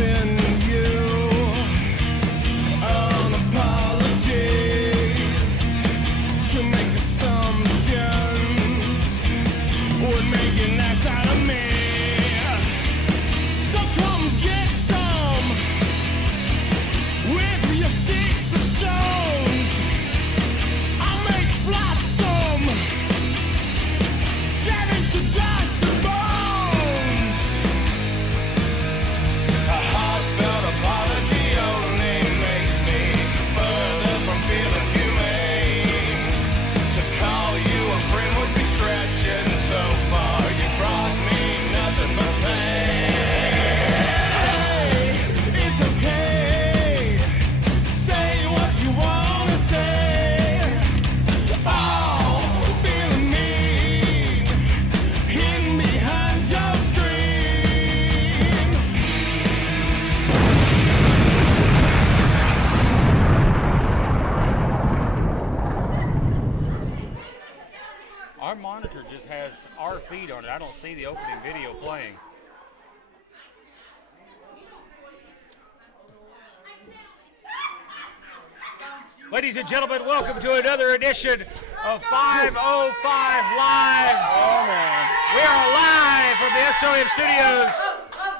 in you. On apologies to make assumptions would make an ass out of me. So come get some with your sticks and stones. I'll make flotsam, stabbing to dust and bones. A heartfelt apology only makes me further from feeling humane. To call you a friend would be stretching so far. You brought me nothing but pain. Hey, it's okay. Say what you wanna say. Oh, feeling mean, hidden behind your screen. Our monitor just has our feed on it. I don't see the opening video playing. Ladies and gentlemen, welcome to another edition of 505 Live. Oh, man. We are live from the SOM Studios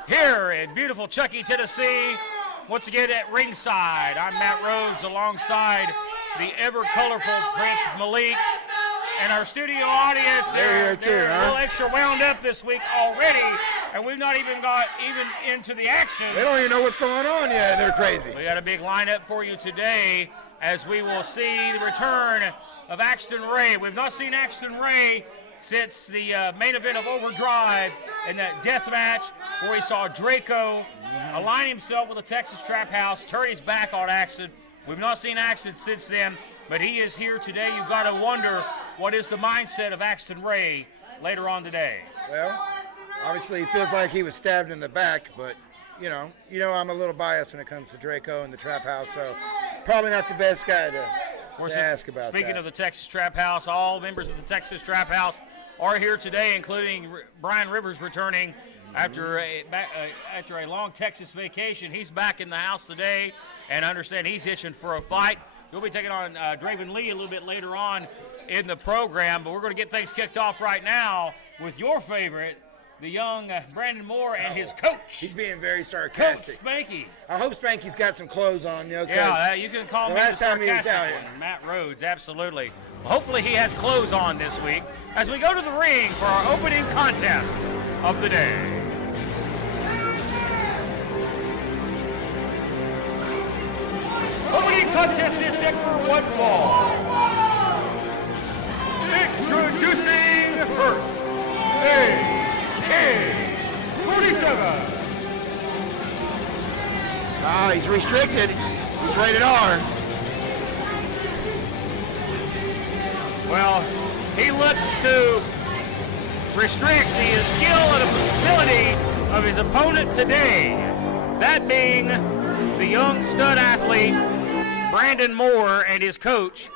here in beautiful Chuckey, Tennessee. Once again at ringside, I'm Matt Rhodes alongside the ever-colorful Prince Malik. And our studio audience, They're here too, a huh? little extra wound up this week already, and we've not even got into the action. They don't even know what's going on yet. They're crazy. We got a big lineup for you today as we will see the return of Axton Ray. We've not seen Axton Ray since the main event of Overdrive in that death match where we saw Draco align himself with the Texas Trap House, turn his back on Axton. We've not seen Axton since then, but he is here today. You've got to wonder what is the mindset of Axton Ray later on today. Well, obviously he feels like he was stabbed in the back, but you know I'm a little biased when it comes to Draco and the Trap House, so probably not the best guy to ask about that. Speaking of the Texas Trap House, all members of the Texas Trap House are here today, including Brian Rivers returning after a long Texas vacation. He's back in the house today, and I understand he's itching for a fight. You'll be taking on Draven Lee a little bit later on in the program, but we're going to get things kicked off right now with your favorite, the young Brandon Moore and his coach. He's being very sarcastic. Coach Spanky. I hope Spanky's got some clothes on, 'cause Yeah, you can call the me last the time he was sarcastic out one. Matt Rhodes, absolutely. Well, hopefully he has clothes on this week as we go to the ring for our opening contest of the day. Opening contest is set for one fall. Introducing first, AK-47. Ah, he's restricted. He's rated R. Well, he looks to restrict the skill and ability of his opponent today. That being the young stud athlete, Brandon Moore, and his coach,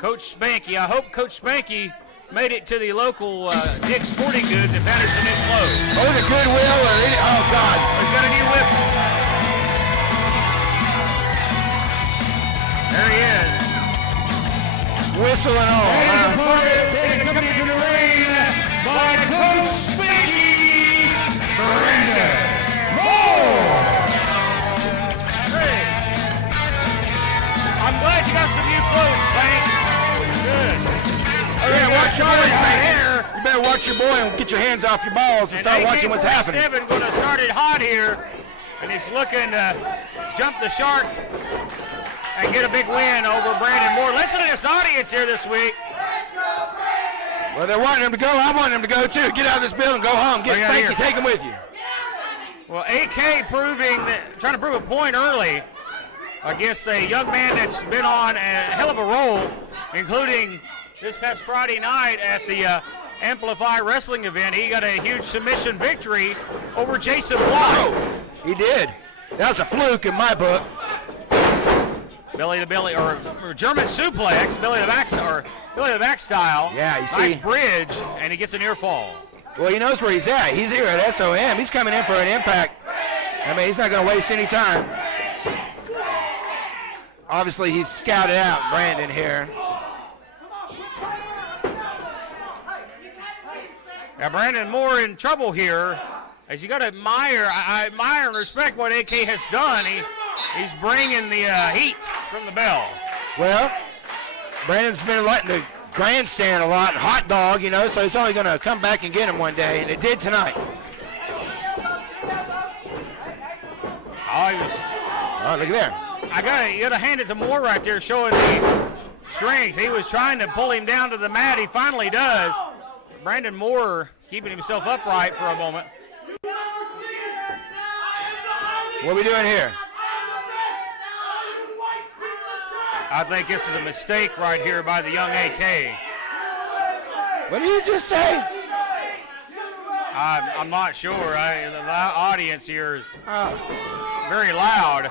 Coach Spanky. I hope Coach Spanky made it to the local Dick's Sporting Goods and found some new clothes. Oh, the Goodwill or any, oh, God. He's got a new whistle. There he is. Whistle and all. Taking company to the ring by Coach Spanky, Brandon Moore. Hey. I'm glad you got some new clothes, Spank. Good. Yeah, watch your boys, man. You better watch your boy and get your hands off your balls and start watching what's happening. AK-47 going to start it hot here, and he's looking to jump the shark and get a big win over Brandon Moore. Listen to this audience here this week. Well, they're wanting him to go. I want him to go, too. Get out of this building, go home. Get Spanky, take him with you. Well, AK trying to prove a point early against a young man that's been on a hell of a roll, including this past Friday night at the Amplify Wrestling event. He got a huge submission victory over Jason Block. He did. That was a fluke in my book. Belly to belly, or German suplex, belly to back style. Yeah, you nice see. Bridge, and he gets an ear fall. Well, he knows where he's at. He's here at SOM. He's coming in for an Impact I mean, he's not going to waste any time. Obviously, he's scouted out Brandon here. Now, Brandon Moore in trouble here. As you got to admire, I admire and respect what AK has done. He's bringing the heat from the bell. Well, Brandon's been letting the grandstand a lot, hot dog, you know, so he's only going to come back and get him one day, and it did tonight. Oh, look at there. You got to hand it to Moore right there, showing the strength. He was trying to pull him down to the mat. He finally does. Brandon Moore keeping himself upright for a moment. What are we doing here? I think this is a mistake right here by the young AK. What did he just say? I'm not sure. The audience here is very loud.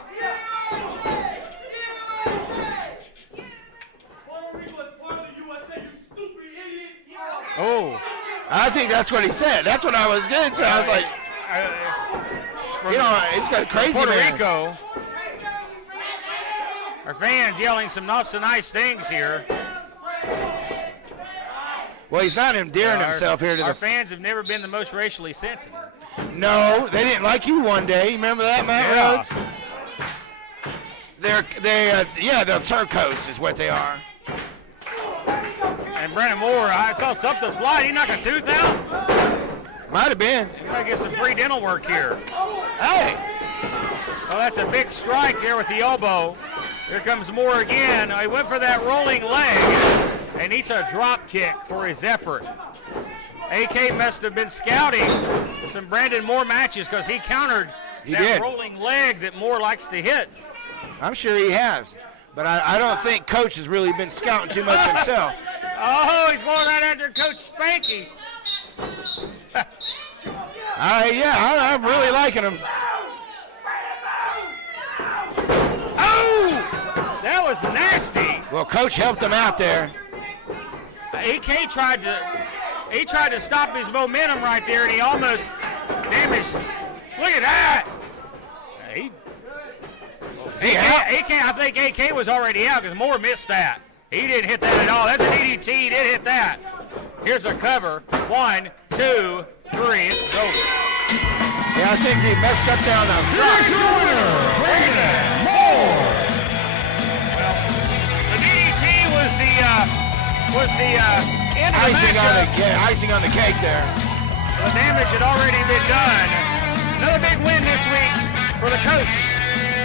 Oh. I think that's what he said. That's what I was getting to. I was like, you know, it's got a crazy Puerto man. Rico. Our fans yelling some not so nice things here. Well, he's not endearing himself here to our the fans have never been the most racially sensitive. No, they didn't like you one day. Remember that, Matt Rhodes? They're turncoats is what they are. And Brandon Moore, I saw something fly. He knocked a tooth out? Might have been. You gotta get some free dental work here. Hey. Well, that's a big strike there with the elbow. Here comes Moore again. He went for that rolling leg and needs a drop kick for his effort. AK must have been scouting some Brandon Moore matches because he countered that rolling leg that Moore likes to hit. I'm sure he has, but I don't think Coach has really been scouting too much himself. Oh, he's going right after Coach Spanky. I'm really liking him. Oh, that was nasty. Well, Coach helped him out there. AK tried to stop his momentum right there, and he almost damaged. Look at that. I think AK was already out because Moore missed that. He didn't hit that at all. That's an EDT. He did hit that. Here's a cover. 1, 2, 3. It's over. Yeah, I think he messed up down the Here's your winner, Brandon Moore. Well, the DDT was the end of the matchup. Icing on the cake there. The damage had already been done. Another big win this week for the coach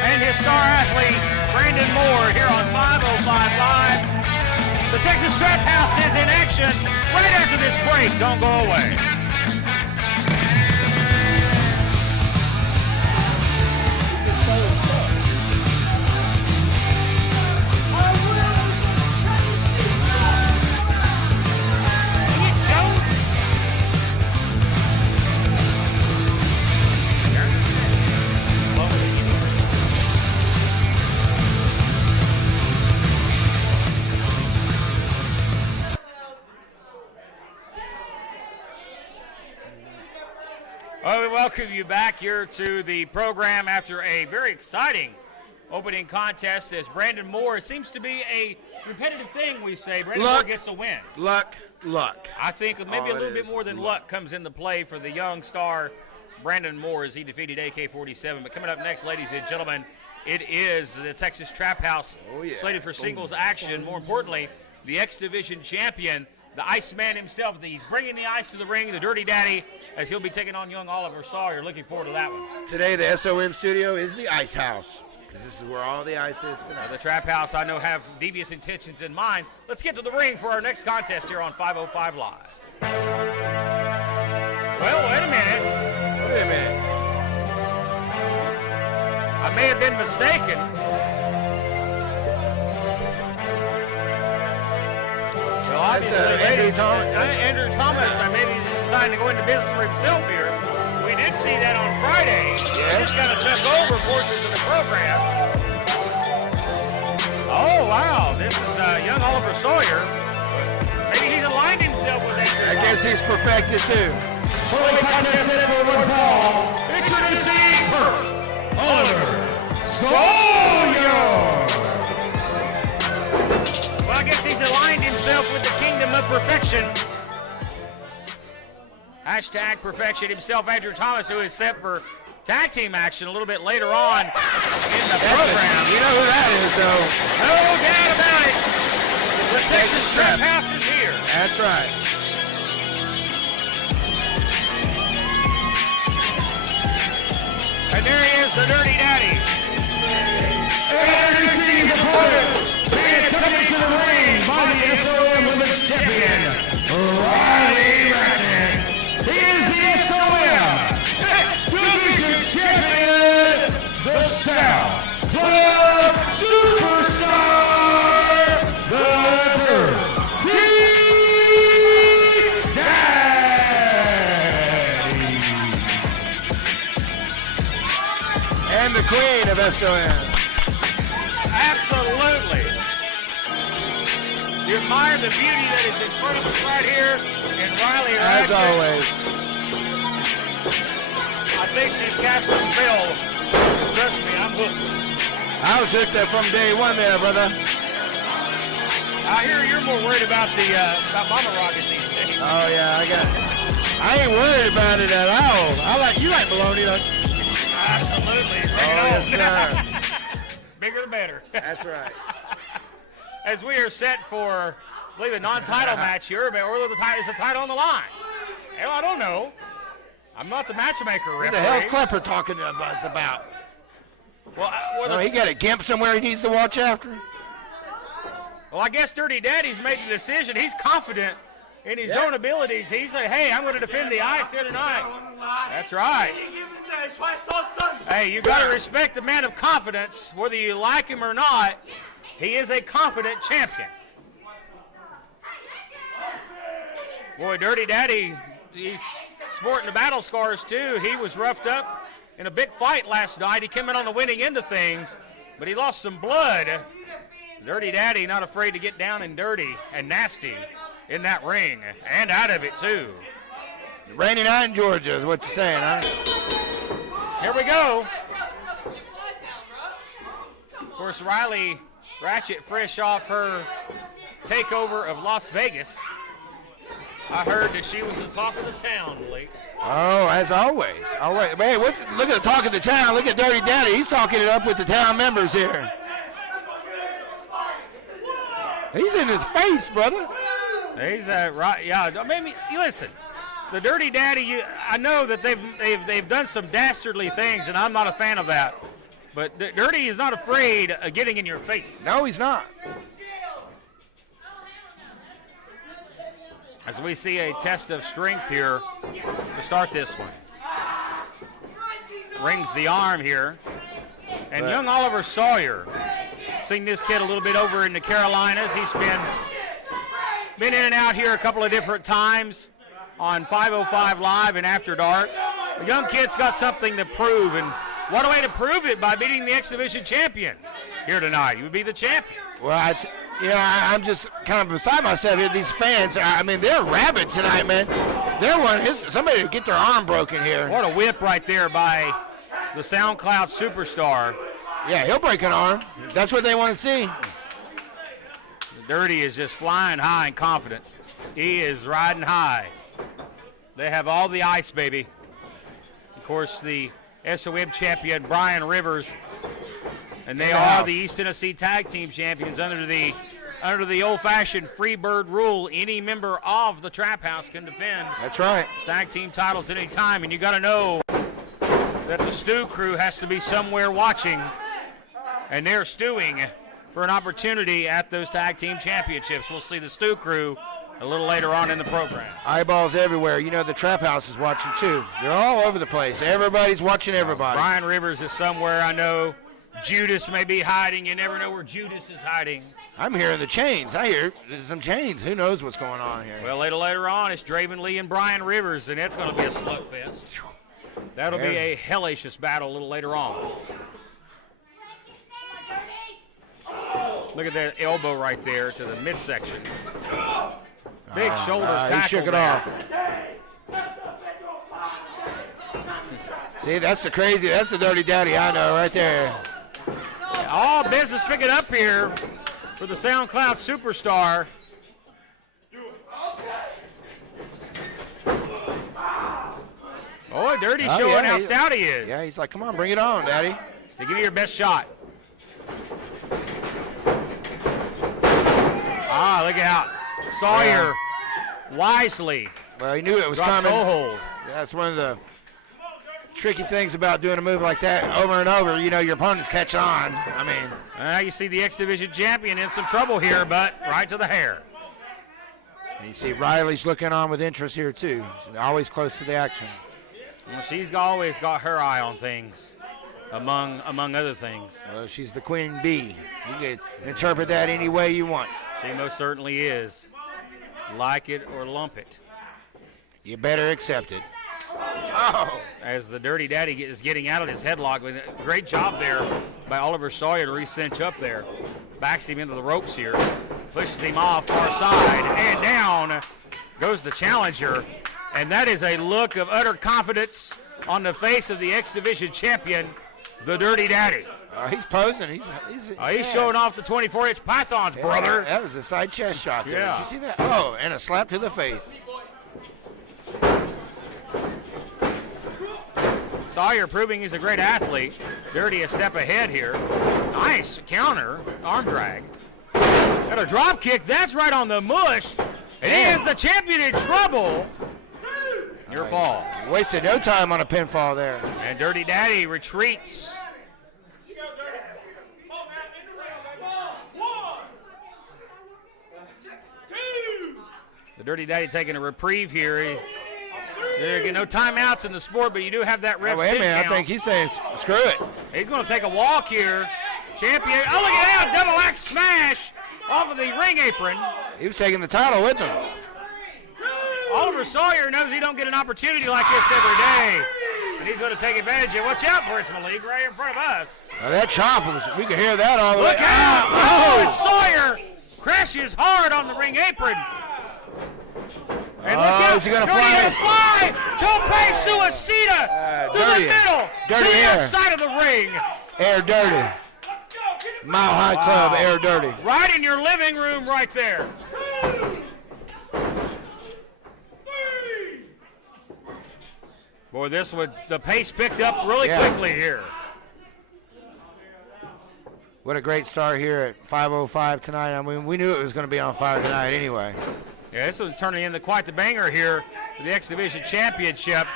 and his star athlete, Brandon Moore, here on 505 Live. The Texas Trap House is in action right after this break. Don't go away. Well, we welcome you back here to the program after a very exciting opening contest as Brandon Moore. It seems to be a repetitive thing we say. Brandon Moore gets a win. Luck. I think maybe a little bit more than luck comes into play for the young star Brandon Moore as he defeated AK-47. But coming up next, ladies and gentlemen, it is the Texas Trap House slated for singles action. More importantly, the X Division champion, the Iceman himself. He's bringing the ice to the ring, the Dirty Daddy, as he'll be taking on young Oliver Sawyer. Looking forward to that one. Today, the SOM studio is the Ice House, because this is where all the ice is tonight. The Trap House, I know, have devious intentions in mind. Let's get to the ring for our next contest here on 505 Live. Well, wait a minute. I may have been mistaken. Well, obviously, Andrew Thomas, maybe deciding to go into business for himself here. We did see that on Friday. He just kind of took over portions of the program. Oh, wow. This is young Oliver Sawyer. Maybe he's aligned himself with Andrew Thomas. I guess he's perfected too. Fully contested for one fall. Introducing first, Emblem of Perfection. Hashtag Perfection himself, Andrew Thomas, who is set for tag team action a little bit later on in the program. You know who that is, though. No doubt about it. The Texas Trap House is here. That's right. And there he is, the Dirty Daddy. Introducing his opponent, and coming to the ring by the SOM Women's Champion, Riley Ratchet. He is the SOM X-Division Champion, the South Club Superstar, the Dirty Daddy. And the queen of SOM. Absolutely. You admire the beauty that is in front of us right here in Riley As Ratchet. always. I think she's cast a spell. Trust me, I'm hooked. I was hooked up from day one there, brother. I hear you're more worried about about Mama Rocket these days. Oh, yeah, I ain't worried about it at all. You like bologna, don't you? Absolutely. Bring Oh, it yes, on. sir. Bigger the better. That's right. As we are set for, I believe, a non-title match here, or is the title on the line? Hell, I don't know. I'm not the matchmaker, referee. What the hell's Klepper talking to us about? Well, He got a gimp somewhere he needs to watch after? well, I guess Dirty Daddy's made the decision. He's confident in his own abilities. He's like, hey, I'm going to defend the ice here tonight. That's right. Hey, you got to respect the man of confidence, whether you like him or not. He is a confident champion. Boy, Dirty Daddy, he's sporting the battle scars too. He was roughed up in a big fight last night. He came in on the winning end of things, but he lost some blood. Dirty Daddy not afraid to get down and dirty and nasty in that ring and out of it too. Rainy night in Georgia is what you're saying, huh? Here we go. Of course, Riley Ratchet, fresh off her takeover of Las Vegas. I heard that she was the talk of the town, Blake. Oh, as always. Hey, look at the talk of the town. Look at Dirty Daddy. He's talking it up with the town members here. He's in his face, brother. He's right. Yeah. Maybe listen. The Dirty Daddy. I know that they've done some dastardly things, and I'm not a fan of that. But Dirty is not afraid of getting in your face. No, he's not. As we see a test of strength here to start this one. Rings the arm here. And young Oliver Sawyer, seen this kid a little bit over in the Carolinas. He's been in and out here a couple of different times on 505 Live and After Dark. The young kid's got something to prove, and what a way to prove it by beating the X-Division champion here tonight. You would be the champion. Well, I'm just kind of beside myself here. These fans, I mean, they're rabid tonight, man. They're wanting somebody to get their arm broken here. What a whip right there by the SoundCloud superstar. Yeah, he'll break an arm. That's what they want to see. Dirty is just flying high in confidence. He is riding high. They have all the ice, baby. Of course, the SOM champion, Brian Rivers, and they are the East Tennessee Tag Team Champions under the old-fashioned Freebird rule. Any member of the Trap House can defend. That's right. Tag team titles at any time, and you got to know that the Stew crew has to be somewhere watching, and they're stewing for an opportunity at those Tag Team Championships. We'll see the Stew crew a little later on in the program. Eyeballs everywhere. You know the Trap House is watching too. They're all over the place. Everybody's watching everybody. Brian Rivers is somewhere. I know Judas may be hiding. You never know where Judas is hiding. I'm hearing the chains. I hear there's some chains. Who knows what's going on here? Well, later on, it's Draven Lee and Brian Rivers, and it's going to be a slugfest. That'll be a hellacious battle a little later on. Look at that elbow right there to the midsection. Big shoulder tackle. He shook it off. See, that's the Dirty Daddy I know right there. All business picking up here for the SoundCloud superstar. Dirty showing how stout he is. Yeah, he's like, come on, bring it on, Daddy. So give me your best shot. Look out. Sawyer wisely. Well, he knew it was dropped coming. toe hold. That's one of the tricky things about doing a move like that over and over. You know, your opponents catch on. I mean. You see the X Division champion in some trouble here, but right to the hair. And you see Riley's looking on with interest here, too. She's always close to the action. Well, she's always got her eye on things, among other things. Well, she's the queen bee. You can interpret that any way you want. She most certainly is. Like it or lump it. You better accept it. Oh! As the Dirty Daddy is getting out of this headlock. Great job there by Oliver Sawyer to re-cinch up there. Backs him into the ropes here. Pushes him off far side. And down goes the challenger. And that is a look of utter confidence on the face of the X Division champion, the Dirty Daddy. He's posing. He's showing off the 24-inch pythons, brother. That was a side chest shot there. Yeah. Did you see that? Oh, and a slap to the face. Sawyer proving he's a great athlete. Dirty a step ahead here. Nice counter, arm drag. Got a drop kick. That's right on the mush. And he has the champion in trouble. Near fall. Wasted no time on a pinfall there. And Dirty Daddy retreats. The Dirty Daddy taking a reprieve here. There are no timeouts in the sport, but you do have that ref wait a minute, count. I think he's saying screw it. He's going to take a walk here. Champion. Oh, look at that. Double axe smash off of the ring apron. He was taking the title with him. Oliver Sawyer knows he don't get an opportunity like this every day. And he's going to take advantage of it. Watch out, Prince Malik, right in front of us. Now that chop, we can hear that all the way. Look out. Oh, and Sawyer crashes hard on the ring apron. And look out. Is he going to fly? Tope Suicida to the middle. Dirty to the air. outside of the ring. Air Dirty. Mile High Club, Air Dirty. Right in your living room right there. Boy, the pace picked up really quickly here. What a great start here at 5:05 tonight. I mean, we knew it was going to be on fire tonight anyway. Yeah, this one's turning into quite the banger here for the X Division Championship.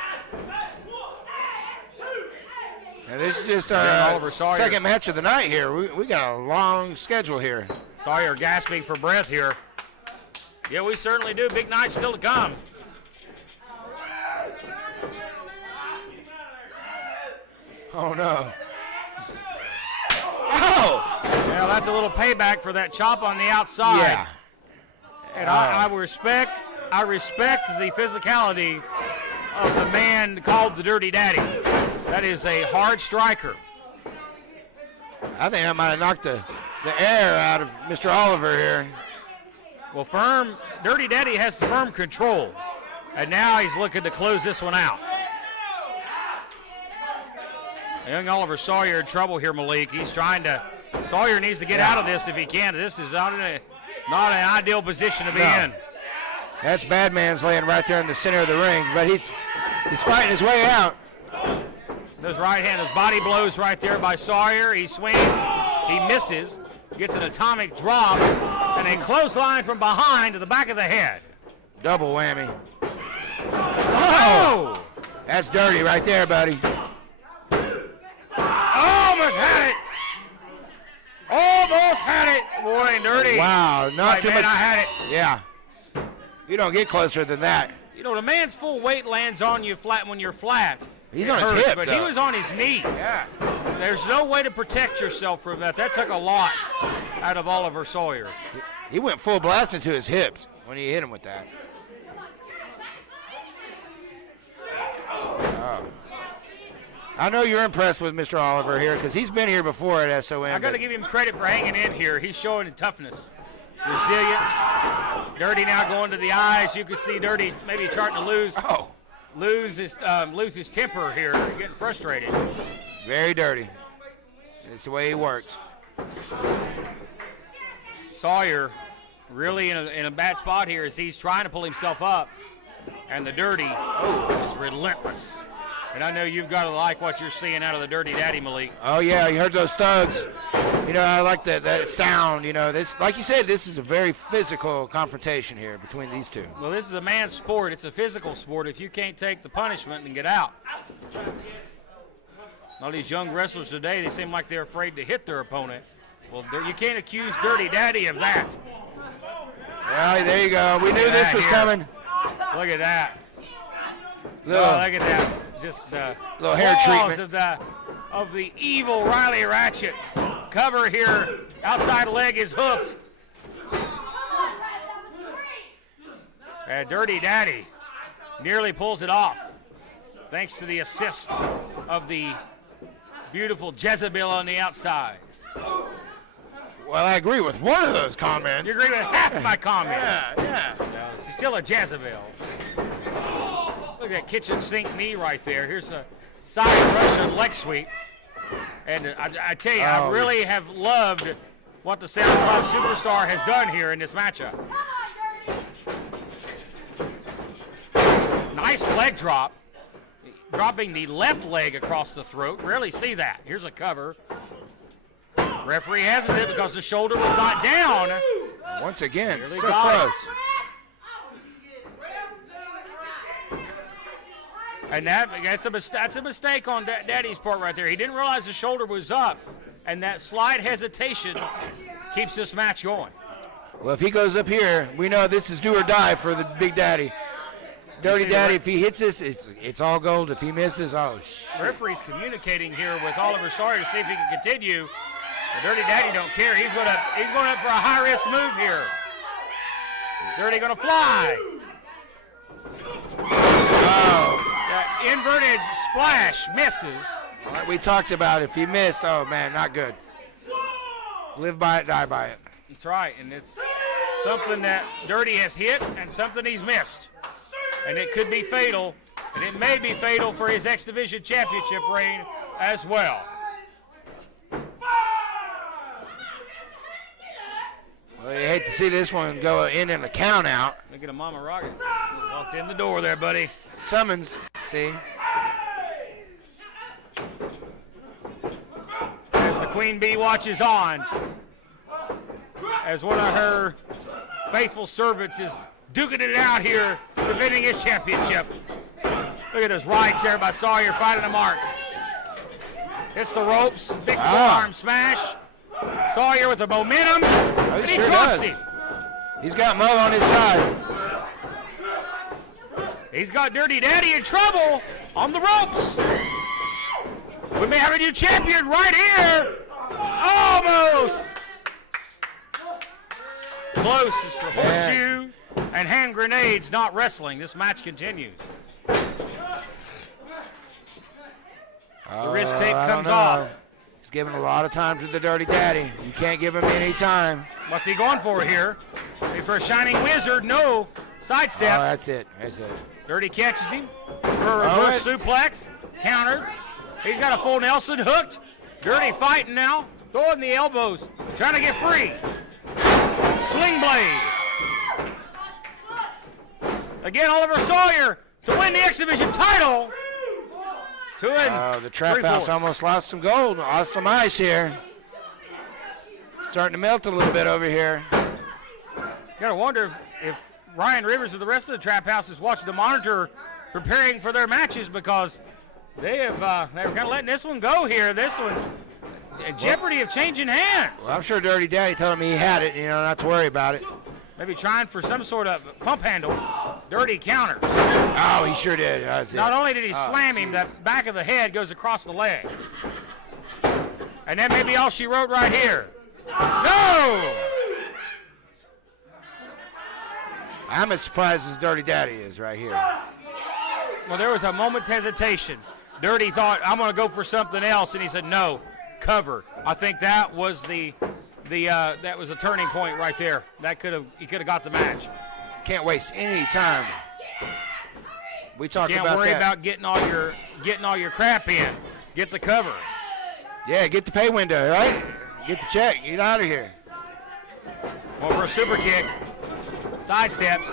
And this is just our second match of the night here. We got a long schedule here. Sawyer gasping for breath here. Yeah, we certainly do. Big night still to come. Oh, no. Oh! Well, that's a little payback for that chop on the outside. Yeah. And I respect the physicality of the man called the Dirty Daddy. That is a hard striker. I think I might have knocked the air out of Mr. Oliver here. Well, Dirty Daddy has firm control. And now he's looking to close this one out. Young Oliver Sawyer in trouble here, Malik. Sawyer needs to get out of this if he can. This is not an ideal position to be in. That's Bad Man's laying right there in the center of the ring, but he's fighting his way out. Those right hand, those body blows right there by Sawyer. He swings, he misses, gets an atomic drop, and a clothesline from behind to the back of the head. Double whammy. Oh! That's dirty right there, buddy. Almost had it. Almost had it. Boy, and Dirty. Wow, not too much. I had it. Yeah. You don't get closer than that. You know, the man's full weight lands on you flat when you're flat. He's on his hip, but though. he was on his knees. Yeah. There's no way to protect yourself from that. That took a lot out of Oliver Sawyer. He went full blast into his hips when he hit him with that. Oh. I know you're impressed with Mr. Oliver here because he's been here before at SOM. I got to give him credit for hanging in here. He's showing toughness, resilience. Dirty now going to the eyes. You can see Dirty maybe starting to lose his temper here, getting frustrated. Very dirty. It's the way he works. Sawyer really in a bad spot here as he's trying to pull himself up, and the Dirty is relentless. And I know you've got to like what you're seeing out of the Dirty Daddy, Malik. Oh, yeah, you heard those thuds. You know, I like that sound. You know, this, like you said, this is a very physical confrontation here between these two. Well, this is a man's sport. It's a physical sport. If you can't take the punishment, then get out. All these young wrestlers today, they seem like they're afraid to hit their opponent. Well, you can't accuse Dirty Daddy of that. Yeah, there you go. We knew this was coming. Look at that. Little, look at that. Just little hair treatment of the evil Riley Ratchet. Cover here. Outside leg is hooked. And Dirty Daddy nearly pulls it off, thanks to the assist of the beautiful Jezebel on the outside. Well, I agree with one of those comments. You agree with half of my comments. Yeah. She's still a Jezebel. Look at that kitchen sink knee right there. Here's a side Russian leg sweep. And I tell you, I really have loved what the SoundCloud Superstar has done here in this matchup. Nice leg drop. Dropping the left leg across the throat. Rarely see that. Here's a cover. Referee hesitant because the shoulder was not down. Once again, Nearly so got close. And that's a mistake on Daddy's part right there. He didn't realize the shoulder was up, and that slight hesitation keeps this match going. Well, if he goes up here, we know this is do or die for the Big Daddy. Dirty Daddy, if he hits this, it's all gold. If he misses, oh, shit. Referee's communicating here with Oliver Sawyer to see if he can continue. The Dirty Daddy don't care. He's going up for a high-risk move here. Dirty going to fly. Oh. That inverted splash misses. Like we talked about, if he missed, oh, man, not good. Live by it, die by it. That's right, and it's something that Dirty has hit and something he's missed. And it could be fatal, and it may be fatal for his X Division Championship reign as well. Well, you hate to see this one go in a count out. Look at a Mama Rocket. Walked in the door there, buddy. Summons, see? As the Queen Bee watches on, as one of her faithful servants is duking it out here, defending his championship. Look at those rights there by Sawyer, finding a mark. Hits the ropes, big forearm smash. Sawyer with the momentum, and he sure drops does. him. He's got Mo on his side. He's got Dirty Daddy in trouble on the ropes. We may have a new champion right here. Almost. Close is for horseshoe and hand grenades, not wrestling. This match continues. The wrist tape comes off. He's giving a lot of time to the Dirty Daddy. You can't give him any time. What's he going for here? For a Shining Wizard, no. Sidestep. Oh, that's it. That's it. Dirty catches him for a reverse suplex. Countered. He's got a full Nelson hooked. Dirty fighting now. Throwing the elbows. Trying to get free. Sling blade. Again, Oliver Sawyer to win the X Division title. The Trap House almost lost some gold, lost some ice here. Starting to melt a little bit over here. You gotta wonder if Ryan Rivers and the rest of the Trap House is watching the monitor, preparing for their matches, because they're kind of letting this one go here. This one, in jeopardy of changing hands. Well, I'm sure Dirty Daddy told him he had it, not to worry about it. Maybe trying for some sort of pump handle. Dirty counters. Oh, he sure did. That's Not it. only did he slam him, the back of the head goes across the leg. And that may be all she wrote right here. No! I'm as surprised as Dirty Daddy is right here. Well, there was a moment's hesitation. Dirty thought, I'm going to go for something else, and he said, no, cover. I think that was that was a turning point right there. He could have got the match. Can't waste any time. We talked about that. Can't worry about getting all your crap in. Get the cover. Yeah, get the pay window, right? Get the check. Get out of here. Going for a super kick. Sidesteps.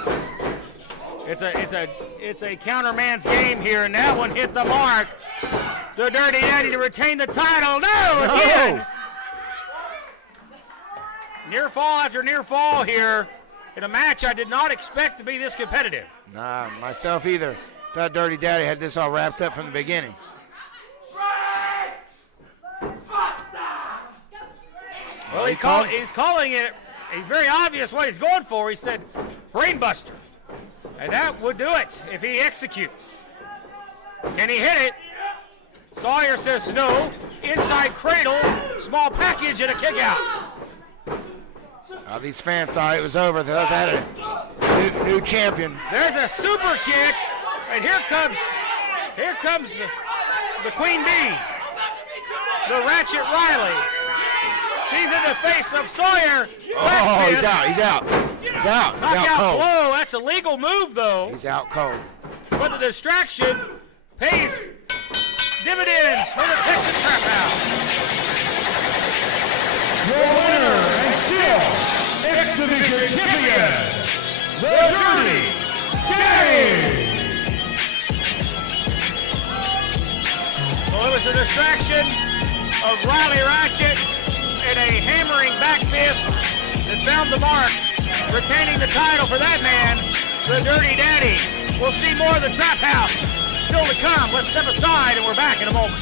it's a counterman's game here, and that one hit the mark. The Dirty Daddy to retain the title. No, again. Near fall after near fall here in a match I did not expect to be this competitive. Nah, myself either. Thought Dirty Daddy had this all wrapped up from the beginning. Well, he's calling it. He's very obvious what he's going for. He said, brainbuster. And that would do it if he executes. Can he hit it? Sawyer says no. Inside cradle, small package, and a kick out. These fans thought it was over. They thought they had a new champion. There's a super kick, and here comes the Queen Bee, the Ratchet Riley. She's in the face of Sawyer. Oh, he's out. He's out cold. Blow. That's a legal move, though. He's out cold. But the distraction pays dividends for the Texas Trap House. Your winner and still X Division champion, the Dirty Daddy. Well, it was a distraction of Riley Ratchet and a hammering back fist that found the mark, retaining the title for that man, the Dirty Daddy. We'll see more of the Trap House still to come. Let's step aside, and we're back in a moment.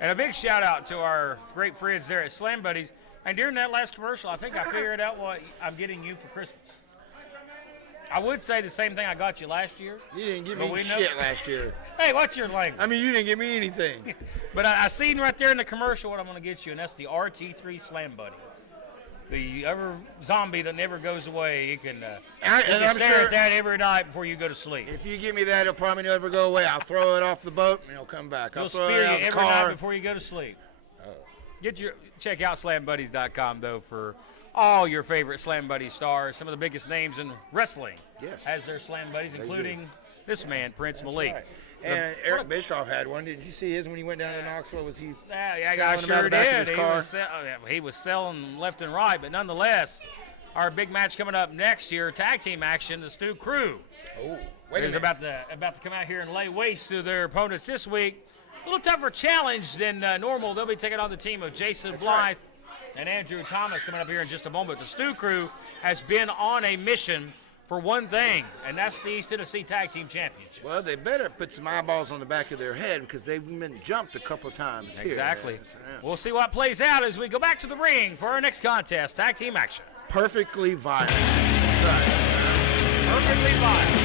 And a big shout out to our great friends there at Slam Buddies. And during that last commercial, I think I figured out what I'm getting you for Christmas. I would say the same thing I got you last year. You didn't give me shit last year. Hey, what's your language? I mean, you didn't give me anything. But I seen right there in the commercial what I'm going to get you, and that's the RT3 Slam Buddy. The other zombie that never goes away. You can stare at that every night before you go to sleep. If you give me that, it'll probably never go away. I'll throw it off the boat, and it'll come back. It'll spear you every night before you go to sleep. Check out SlamBuddies.com, though, for all your favorite Slam Buddy stars. Some of the biggest names in wrestling has their Slam Buddies, including this man, Prince Malik. Right. And Eric Bischoff had one. Did you see his when he went down to Knoxville? Was he I sure did. He was selling left and right, but nonetheless, our big match coming up next year, tag team action, the Stu Crew. Is about to come out here and lay waste to their opponents this week. A little tougher challenge than normal. They'll be taking on the team of Jason Blythe and Andrew Thomas coming up here in just a moment. The Stu Crew has been on a mission for one thing, and that's the East Tennessee Tag Team Championship. Well, they better put some eyeballs on the back of their head because they've been jumped a couple of times here. Exactly. We'll see what plays out as we go back to the ring for our next contest, tag team action. Perfectly violent. That's right. Perfectly violent.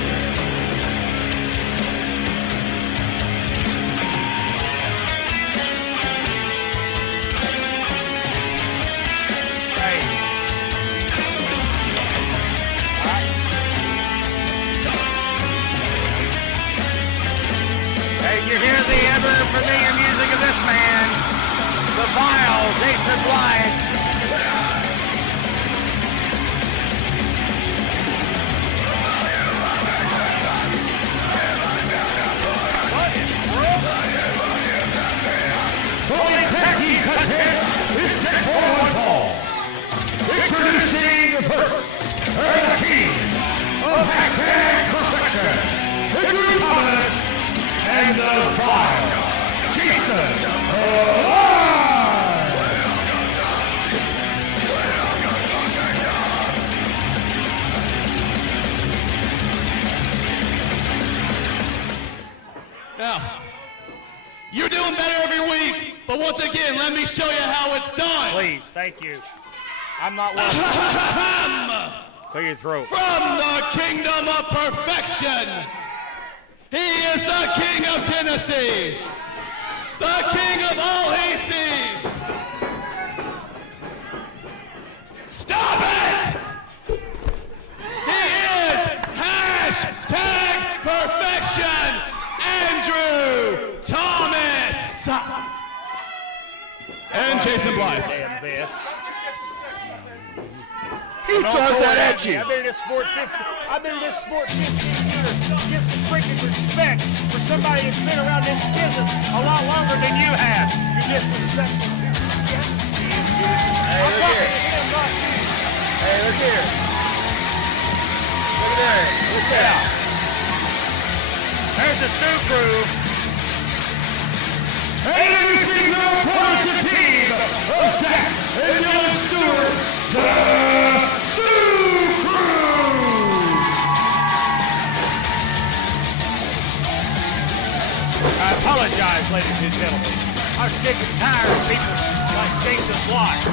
You hear the ever familiar music of this man, the vile Jason Blythe. What in the world? The tag team contest is set for one fall. Introducing the first, the team of Hashtag Perfection, the Drew Thomas and the vile Jason Blythe. Now, you're doing better every week, but once again, let me show you how it's done. Please, thank you. I'm not welcome. Clear your throat. From the Kingdom of Perfection, He is the king of Tennessee, the king of all he sees. Stop it! He is #perfection, Andrew Thomas. And Jason Blythe. Damn best. He throws that at you. I've been in this sport 15 years. Get some freaking respect for somebody that's been around this business a lot longer than you have. You're disrespectful. Hey, look here. Hey, look here. Look at that. What's that? There's the Stu Crew. Introducing the opposing team of Zach and Dylan Stewart, the Stu Crew. I apologize, ladies and gentlemen. I'm sick and tired of people like Jason Blythe.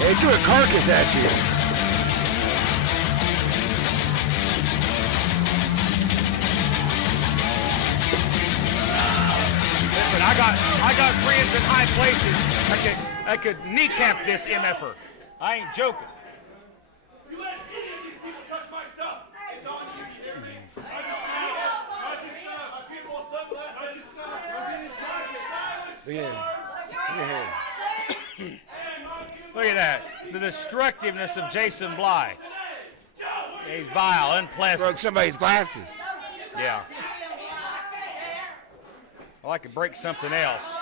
They threw a carcass at you. Listen, I got friends in high places that could kneecap this MFer. I ain't joking. You let any of these people touch my stuff. It's on you. Look at that. The destructiveness of Jason Blythe. He's vile, unpleasant. Broke somebody's glasses. Yeah. I like to break something else.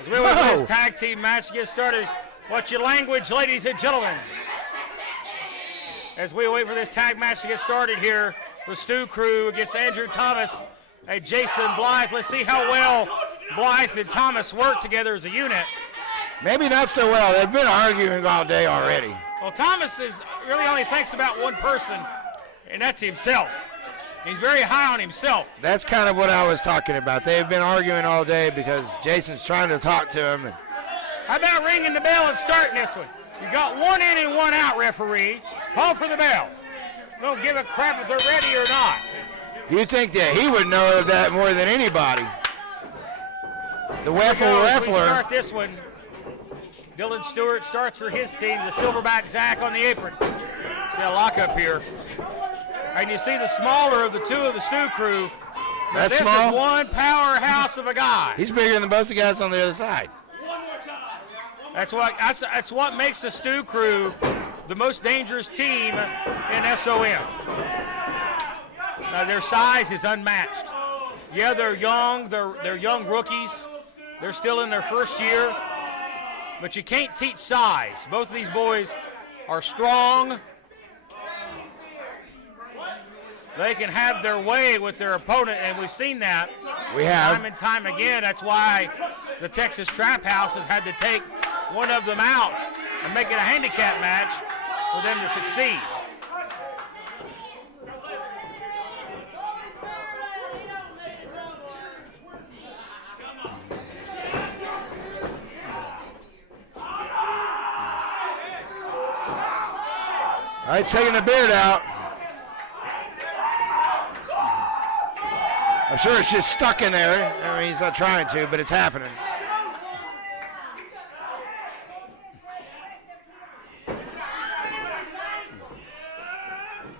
As we wait for this tag team match to get started, watch your language, ladies and gentlemen. As we wait for this tag match to get started here, the Stu Crew against Andrew Thomas and Jason Blythe. Let's see how well Blythe and Thomas work together as a unit. Maybe not so well. They've been arguing all day already. Well, Thomas really only thinks about one person, and that's himself. He's very high on himself. That's kind of what I was talking about. They've been arguing all day because Jason's trying to talk to him. And How about ringing the bell and starting this one? You got 1 in and 1 out, referee. Call for the bell. Don't give a crap if they're ready or not. you think that he would know that more than anybody. The We Weffler. start this one. Dylan Stewart starts for his team. The Silverback Zach on the apron. See a lockup here. And you see the smaller of the two of the Stu Crew. But That's this small. is one powerhouse of a guy. He's bigger than both the guys on the other side. That's what makes the Stu Crew the most dangerous team in SOM. Their size is unmatched. Yeah, they're young. They're young rookies. They're still in their first year. But you can't teach size. Both of these boys are strong. They can have their way with their opponent, and we've seen that time and time again. That's why the Texas Trap House has had to take one of them out and make it a handicap match for them to succeed. All right, taking the beard out. I'm sure it's just stuck in there. I mean, he's not trying to, but it's happening.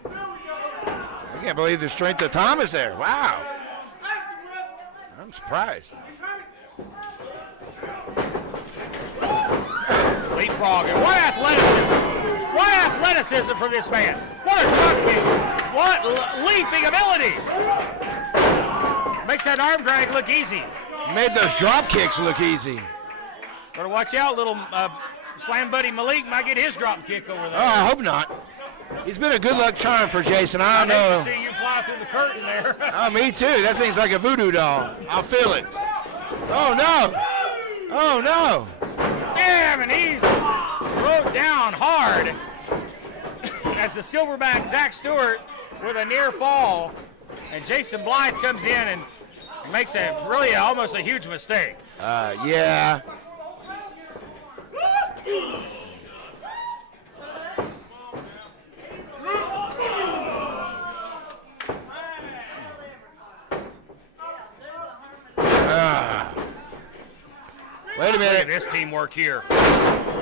I can't believe the strength of Thomas there. Wow. I'm surprised. Leapfrogging. What athleticism. What athleticism from this man. What a drop kick. What leaping ability. Makes that arm drag look easy. Made those drop kicks look easy. Better watch out. Little slam buddy Malik might get his drop kick over there. Oh, I hope not. He's been a good luck charm for Jason. I don't I know. hate to see you fly through the curtain there. Oh, me too. That thing's like a voodoo doll. I'll feel it. Oh, no. Oh, no. Damn, and he's rode down hard as the Silverback Zach Stewart with a near fall. And Jason Blythe comes in and makes almost a huge mistake. Yeah. Wait a minute. Look at this teamwork here.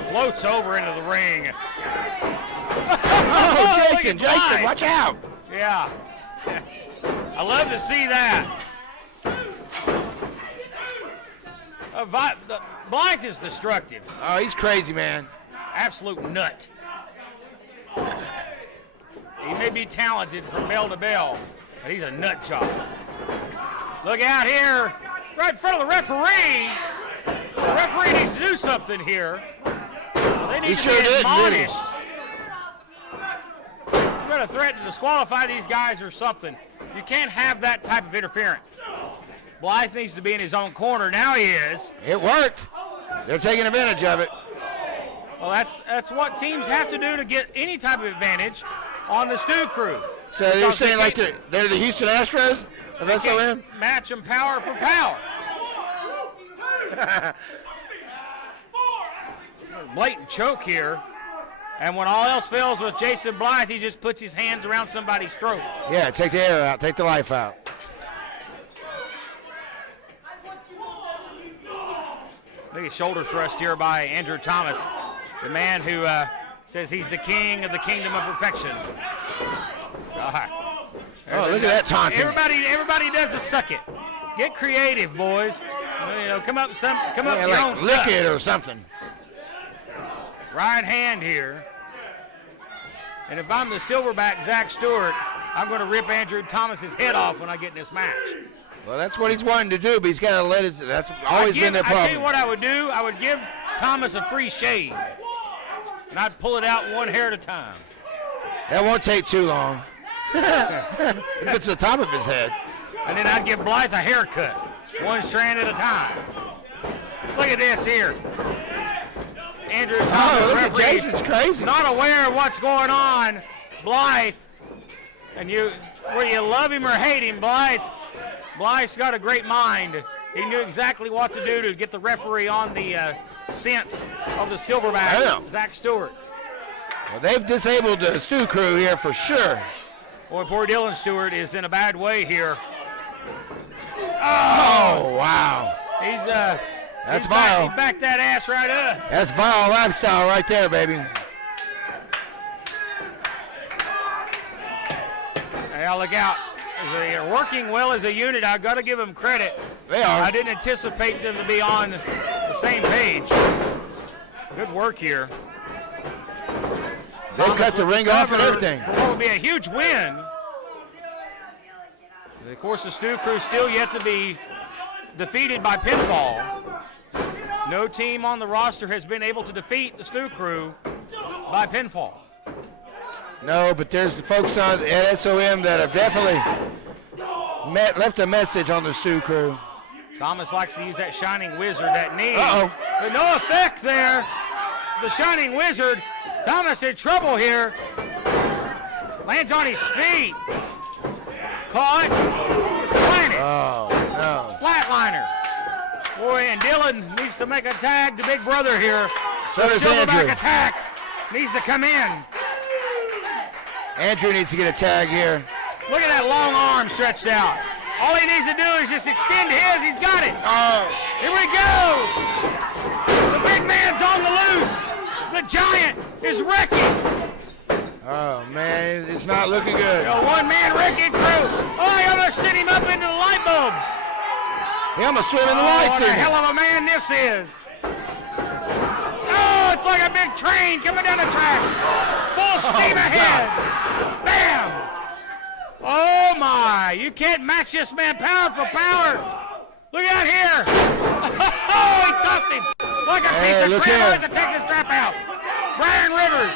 Floats over into the ring. Oh, look Jason, at Blythe. watch out. Yeah. I love to see that. Blythe is destructive. Oh, he's crazy, man. Absolute nut. He may be talented from bell to bell, but he's a nut job. Look out here, right in front of the referee. The referee needs to do something here. They need to be admonished. You're going to threaten to disqualify these guys or something. You can't have that type of interference. Blythe needs to be in his own corner. Now he is. It worked. They're taking advantage of it. Well, that's what teams have to do to get any type of advantage on the Stu Crew. So you're saying like they're the Houston Astros of SOM? Match them power for power. Blatant choke here. And when all else fails with Jason Blythe, he just puts his hands around somebody's throat. Yeah, take the air out, take the life out. Look at shoulder thrust here by Andrew Thomas, the man who says he's the king of the kingdom of perfection. Oh, look at that taunting. Everybody does a suck it. Get creative, boys. You know, come up with your own lick stuff. it or something. Right hand here. And if I'm the silverback Zach Stewart, I'm going to rip Andrew Thomas's head off when I get in this match. Well, that's what he's wanting to do, but he's got to let his. That's always been their problem. I tell you what I would do. I would give Thomas a free shave, and I'd pull it out one hair at a time. That won't take too long. If it's the top of his head. And then I'd give Blythe a haircut, one strand at a time. Look at this here. Andrew Thomas, look at referee, Jason's crazy. not aware of what's going on. Blythe, and whether you love him or hate him, Blythe's got a great mind. He knew exactly what to do to get the referee on the scent of the silverback, Zach Stewart. Well, they've disabled the Stu Crew here for sure. Boy, poor Dylan Stewart is in a bad way here. Oh wow. That's vile. He backed that ass right up. That's vile lifestyle right there, baby. Now look out. They're working well as a unit. I've got to give them credit. They are. I didn't anticipate them to be on the same page. Good work here. They cut the ring off and everything. For what would be a huge win. Of course, the Stu Crew still yet to be defeated by pinfall. No team on the roster has been able to defeat the Stu Crew by pinfall. No, but there's the folks at SOM that have definitely left a message on the Stu Crew. Thomas likes to use that Shining Wizard, that knee. Uh-oh. But no effect there. The Shining Wizard. Thomas in trouble here. Lands on his feet. Caught. Planet. Oh, no. Flatliner. Boy, and Dylan needs to make a tag to Big Brother here. So does Silverback Andrew. attack needs to come in. Andrew needs to get a tag here. Look at that long arm stretched out. All he needs to do is just extend his. He's got it. Oh. Here we go. The big man's on the loose. The giant is wrecking. Oh, man, it's not looking good. A one-man wrecking crew. Oh, he almost sent him up into the light bulbs. He almost threw him in the Oh, lights. what a hell of a man this is. Oh, it's like a big train coming down the track. Full steam ahead. Bam. Oh, my. You can't match this man power for power. Look out here. Oh, he tossed him like a piece of crap. Oh, it's a Texas trap out. Brian Rivers.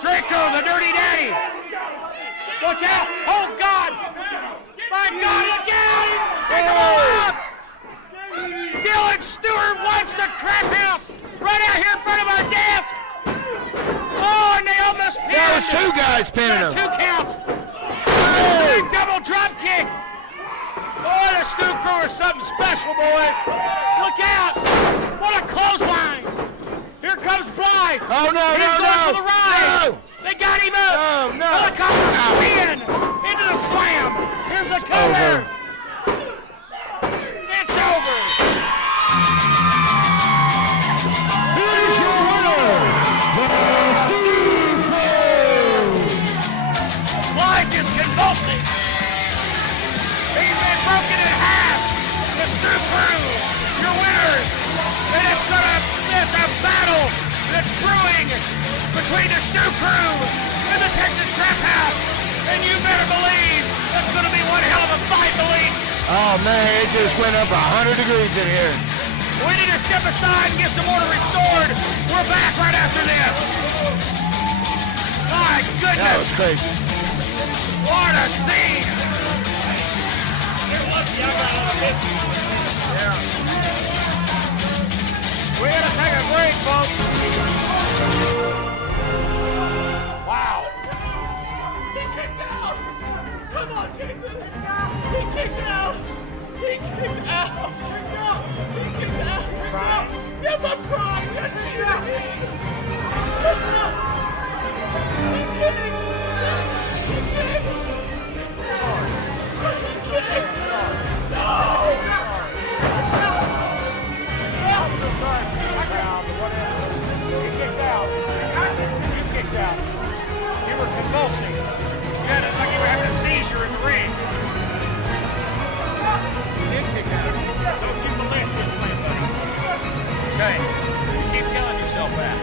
Draco, the dirty daddy. Watch out. Oh, God. My God, look out. Take him all up. Dylan Stewart wants the crap house right out here in front of our desk. Oh, and they almost pinned him. There was two guys pinning him. 2 counts. Oh, double drop kick. Boy, the Stu Crew is something special, boys. Look out. What a clothesline. Here comes Blythe. Oh, no, He's no, going no. for the ride. No. They got him up. Oh, no. Helicopter spin into the slam. Here's the cover. It's over. Stu Crew, your winners. And it's a battle that's brewing between the Stu Crew and the Texas Trap House. And you better believe that's going to be one hell of a fight, Malik. Oh, man, it just went up 100 degrees in here. We need to step aside and get some order restored. We're back right after this. My goodness. That was crazy. What a scene. Yeah. We're going to take a break, folks. Wow. He kicked out. Come on, Jason. He kicked out. He kicked out. He kicked out. Crying? Yes, I'm crying. You're cheating me. He kicked. He kicked. He kicked. No. You kicked out. You kicked out. You were convulsing. You had like you were having a seizure in the ring. You did kick out. Don't you maliciously, buddy. Okay. Keep telling yourself that.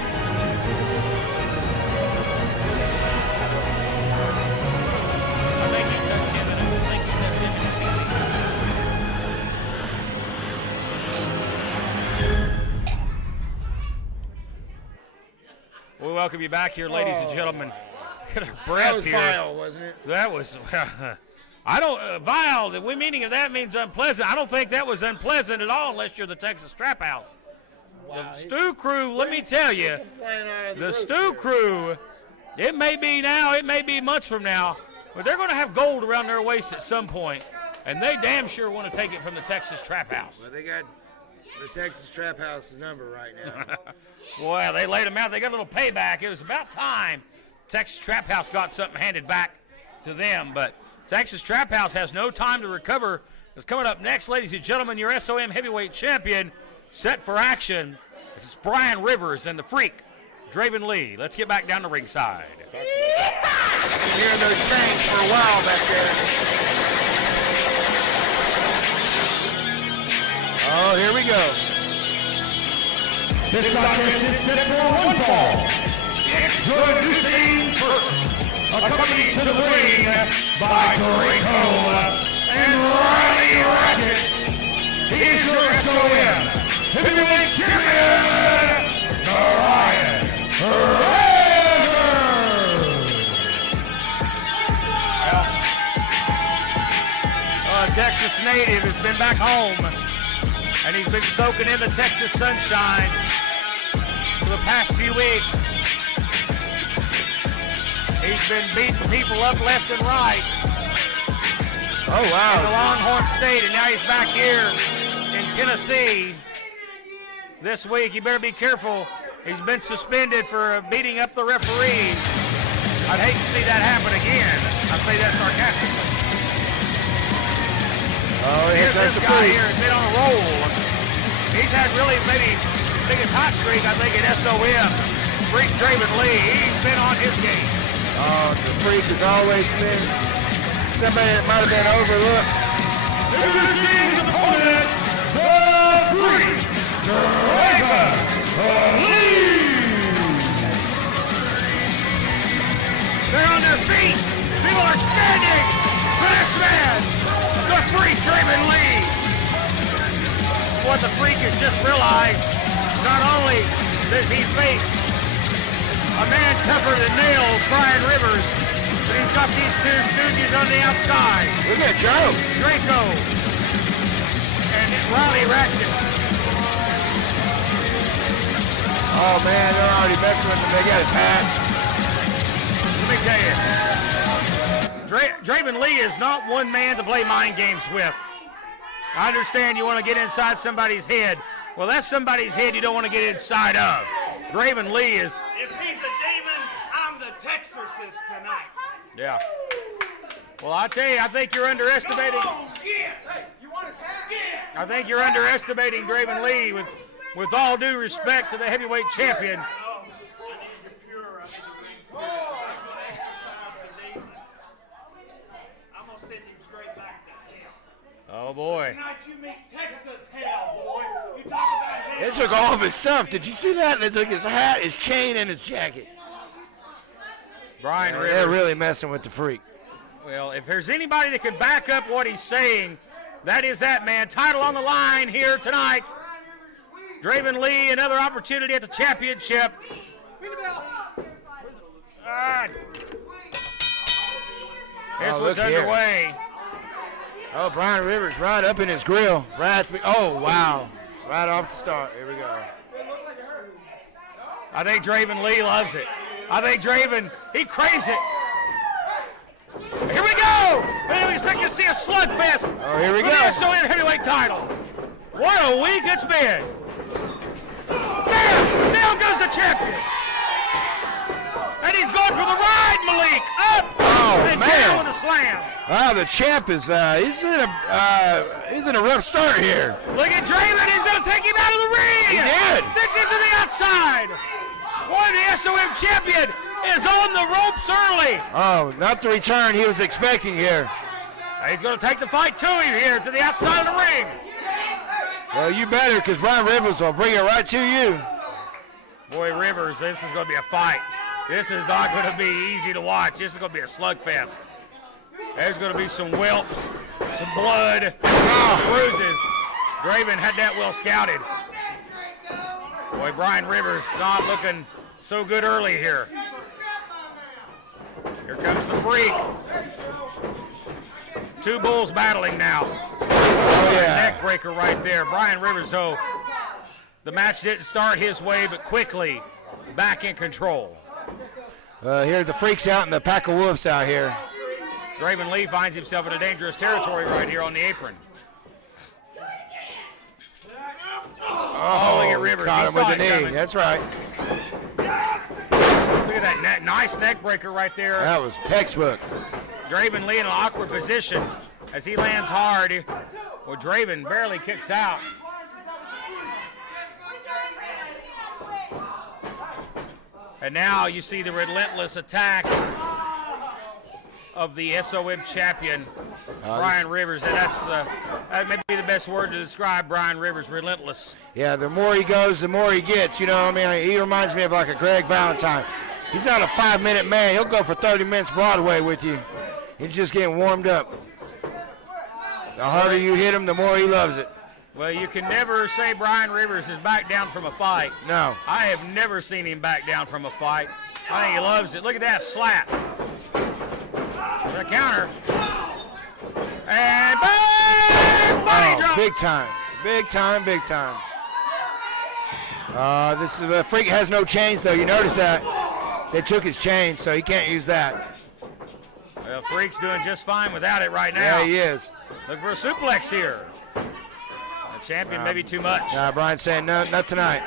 I think you touched him and I think you touched him in his feelings. We welcome you back here, ladies and gentlemen. Get a breath That was here. vile, wasn't it? That was, I don't, vile, the meaning of that means unpleasant. I don't think that was unpleasant at all unless you're the Texas Trap House. Wow. The Stu Crew, let me tell you, Flying out of the ropes Stu here. Crew, it may be now, it may be months from now, but they're going to have gold around their waist at some point, and they damn sure want to take it from the Texas Trap House. Well, they got the Texas Trap House's number right now. Well, they laid them out. They got a little payback. It was about time Texas Trap House got something handed back to them. But Texas Trap House has no time to recover. It's coming up next, ladies and gentlemen, your SOM heavyweight champion set for action. This is Brian Rivers and the Freak, Draven Lee. Let's get back down to ringside. Been hearing those chains for a while back there. Oh, here we go. This contest is set for one fall. Introducing first, accompanied to the ring by Draco and Riley Ratchet. He is your SOM heavyweight champion, Brian Rivers. Texas native has been back home, and he's been soaking in the Texas sunshine for the past few weeks. He's been beating people up left and right Oh, in the wow. Longhorn State, and now he's back here in Tennessee this week. You better be careful. He's been suspended for beating up the referees. I'd hate to see that happen again. I say that sarcastically. Oh, Here's that's this a guy freak. here has been on a roll. He's had really maybe the biggest hot streak, I think, in SOM. Freak Draven Lee, he's been on his game. Oh, the freak has always been somebody that might have been overlooked. Introducing his opponent, the Freak, Draven Lee. They're on their feet. People are standing for this man, the Freak Draven Lee. What the Freak has just realized, not only does he face a man tougher than nails, Brian Rivers, but he's got these two stooges on the outside, Look at Joe. Draco and Riley Ratchet. Oh, man, they're already messing with him. They got his hat. Let me tell you, Draven Lee is not one man to play mind games with. I understand you want to get inside somebody's head. Well, that's somebody's head you don't want to get inside of. Draven Lee is... If he's a demon, I'm the Texarcist tonight. Yeah. Well, I tell you, I think you're underestimating... Hey, you want his hat? Yeah. I think you're underestimating Draven Lee with all due respect to the heavyweight champion. Oh boy. Tonight you meet Texas hell, boy. You talk about hell. They took all of his stuff. Did you see that? They took his hat, his chain, and his jacket. Brian Rivers. They're really messing with the Freak. Well, if there's anybody that can back up what he's saying, that is that man. Title on the line here tonight. Draven Lee, another opportunity at the championship. This was underway. Oh, Brian Rivers right up in his grill. Oh, wow. Right off the start. Here we go. I think Draven Lee loves it. I think Draven, he craves it. Here we go! And we expect to see a slugfest. Oh, here we for go. the SOM heavyweight title. What a week it's been. There! Down goes the champion. And he's going for the ride, Malik. Up! Oh, and man. down with a slam. The champ is he's in a rough start here. Look at Draven. He's going to take him out of the ring. He did. Sends him to the outside. Boy, the SOM champion is on the ropes early. Oh, not the return he was expecting here. He's going to take the fight to him here to the outside of the ring. Well, you better, because Brian Rivers will bring it right to you. Boy, Rivers, this is going to be a fight. This is not going to be easy to watch. This is going to be a slugfest. There's going to be some whelps, some blood, bruises. Draven had that well scouted. Boy, Brian Rivers not looking so good early here. Here comes the Freak. Two bulls battling now. Oh, yeah. Neck breaker right there. Brian Rivers, though, the match didn't start his way, but quickly back in control. Here the Freak's out and the pack of wolves out here. Draven Lee finds himself in a dangerous territory right here on the apron. Oh, look at Rivers. Caught He him saw with the it knee. coming. That's right. Look at that nice neck breaker right there. That was textbook. Draven Lee in an awkward position as he lands hard. Well, Draven barely kicks out. And now you see the relentless attack of the SOM champion, Brian Rivers. And that may be the best word to describe Brian Rivers, relentless. Yeah, the more he goes, the more he gets. You know what I mean? He reminds me of like a Greg Valentine. He's not a 5-minute man. He'll go for 30 minutes Broadway with you. He's just getting warmed up. The harder you hit him, the more he loves it. Well, you can never say Brian Rivers is back down from a fight. No. I have never seen him back down from a fight. I think he loves it. Look at that slap. The counter. And bang! Body drop. Big time. Big time, big time. The Freak has no chains, though. You notice that? They took his chains, so he can't use that. Well, Freak's doing just fine without it right now. Yeah, he is. Look for a suplex here. The champion maybe too much. Brian's saying, no, not tonight.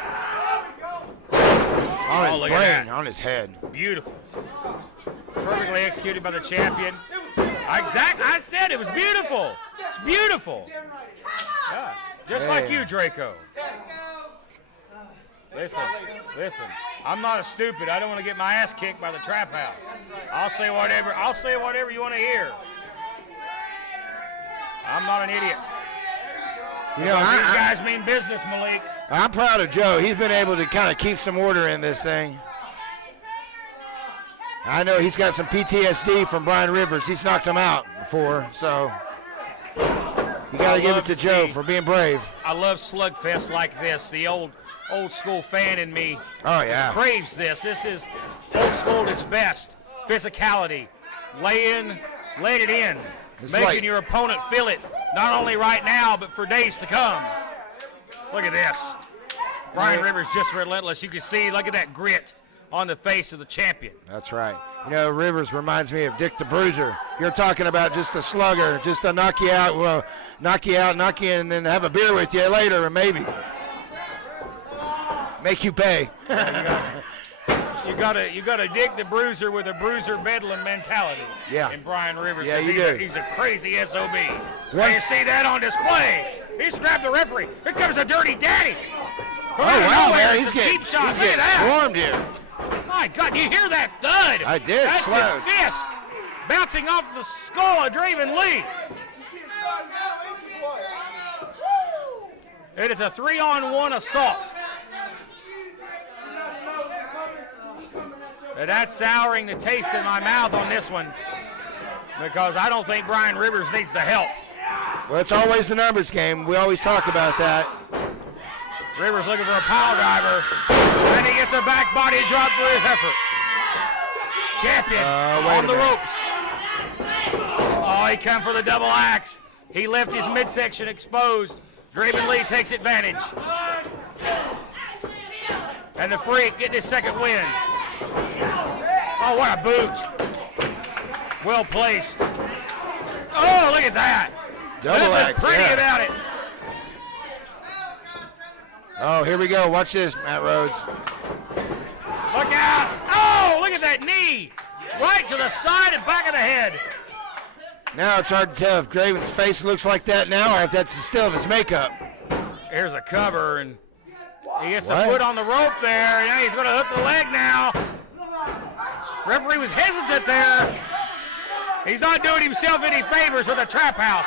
On his look at brain, that. on his head. Beautiful. Perfectly executed by the champion. I said it was beautiful. It's beautiful. Yeah. Just like you, Draco. Listen. I'm not a stupid. I don't want to get my ass kicked by the trap house. I'll say whatever you want to hear. I'm not an idiot. You know, These guys mean business, Malik. I'm proud of Joe. He's been able to kind of keep some order in this thing. I know he's got some PTSD from Brian Rivers. He's knocked him out before, so you got to give it to Joe for being brave. I love slugfests like this. The old school fan in me craves this. This is old school at its best. Physicality, laying it in, making your opponent feel it, not only right now, but for days to come. Look at this. Brian Rivers just relentless. You can see, look at that grit on the face of the champion. That's right. You know, Rivers reminds me of Dick the Bruiser. You're talking about just a slugger, just to knock you out, knock you in, and then have a beer with you later, and maybe make you pay. You gotta dig the Bruiser with a Bruiser Bedlam mentality. Yeah. In Brian Rivers. Yeah, you do. He's a crazy SOB. And you see that on display. He grabbed the referee. Here comes a dirty daddy. Oh wow, man, he's getting that. swarmed here. My God, you hear that thud? I did. That's Slammed. his fist bouncing off the skull of Draven Lee. It is a 3-on-1 assault. And that's souring the taste in my mouth on this one because I don't think Brian Rivers needs the help. Well, it's always the numbers game. We always talk about that. Rivers looking for a pile driver, and he gets a back body drop for his effort. Champion on the ropes. Oh, he come for the double axe. He left his midsection exposed. Draven Lee takes advantage. And the Freak getting his second win. Oh, what a boot. Well placed. Oh, look at that. Double axe, pretty about it. Oh, here we go. Watch this, Matt Rhodes. Look out. Oh, look at that knee. Right to the side and back of the head. Now it's hard to tell if Draven's face looks like that now or if that's still of his makeup. Here's a cover, and he gets the foot on the rope there. Yeah, he's going to hook the leg now. Referee was hesitant there. He's not doing himself any favors with a trap house.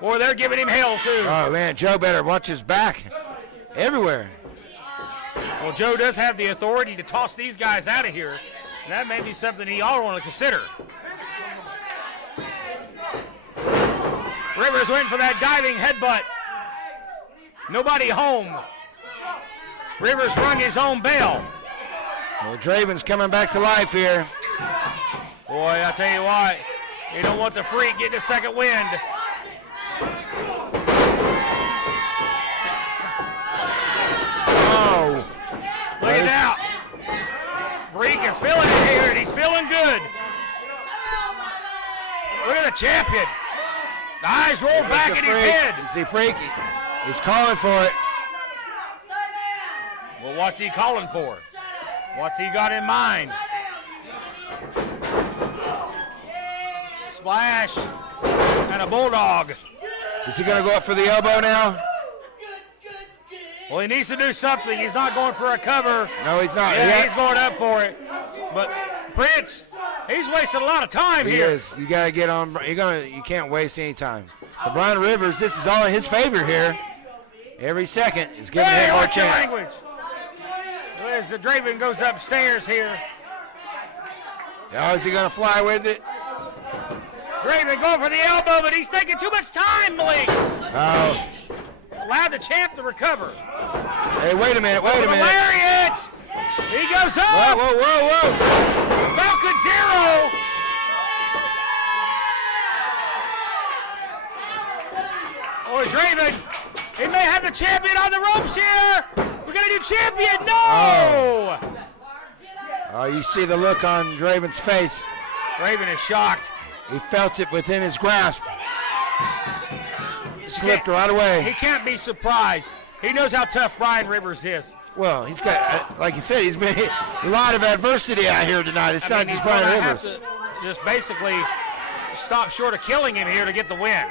Boy, they're giving him hell, too. Oh, man, Joe better watch his back everywhere. Well, Joe does have the authority to toss these guys out of here. And that may be something he ought to want to consider. Rivers went for that diving headbutt. Nobody home. Rivers rung his own bell. Well, Draven's coming back to life here. Boy, I tell you what, you don't want the Freak getting a second wind. Oh. Look at that. Freak is feeling it here, and he's feeling good. Look at the champion. The eyes roll back in his head. Is he Freak? He's calling for it. Well, what's he calling for? What's he got in mind? Splash and a bulldog. Is he going to go up for the elbow now? Well, he needs to do something. He's not going for a cover. No, he's not. Yeah, he's going up for it. But Prince, he's wasting a lot of time here. He is. You got to get on. You can't waste any time. But Brian Rivers, this is all in his favor here. Every second is giving him more what's your chance. language? As the Draven goes upstairs here. Oh, is he going to fly with it? Draven going for the elbow, but he's taking too much time, Blake. Oh. Allowed the champ to recover. Hey, wait a minute, wait a minute. Lariat! He goes up! Whoa, whoa, whoa, whoa. Falcon Zero! Oh, Draven, he may have the champion on the ropes here! We're gonna do champion, no! Oh, you see the look on Draven's face. Draven is shocked. He felt it within his grasp. Slipped right away. He can't be surprised. He knows how tough Brian Rivers is. Well, he's got, like you said, he's been hit a lot of adversity out here tonight. It's not just Brian Rivers. Have to just basically stop short of killing him here to get the win.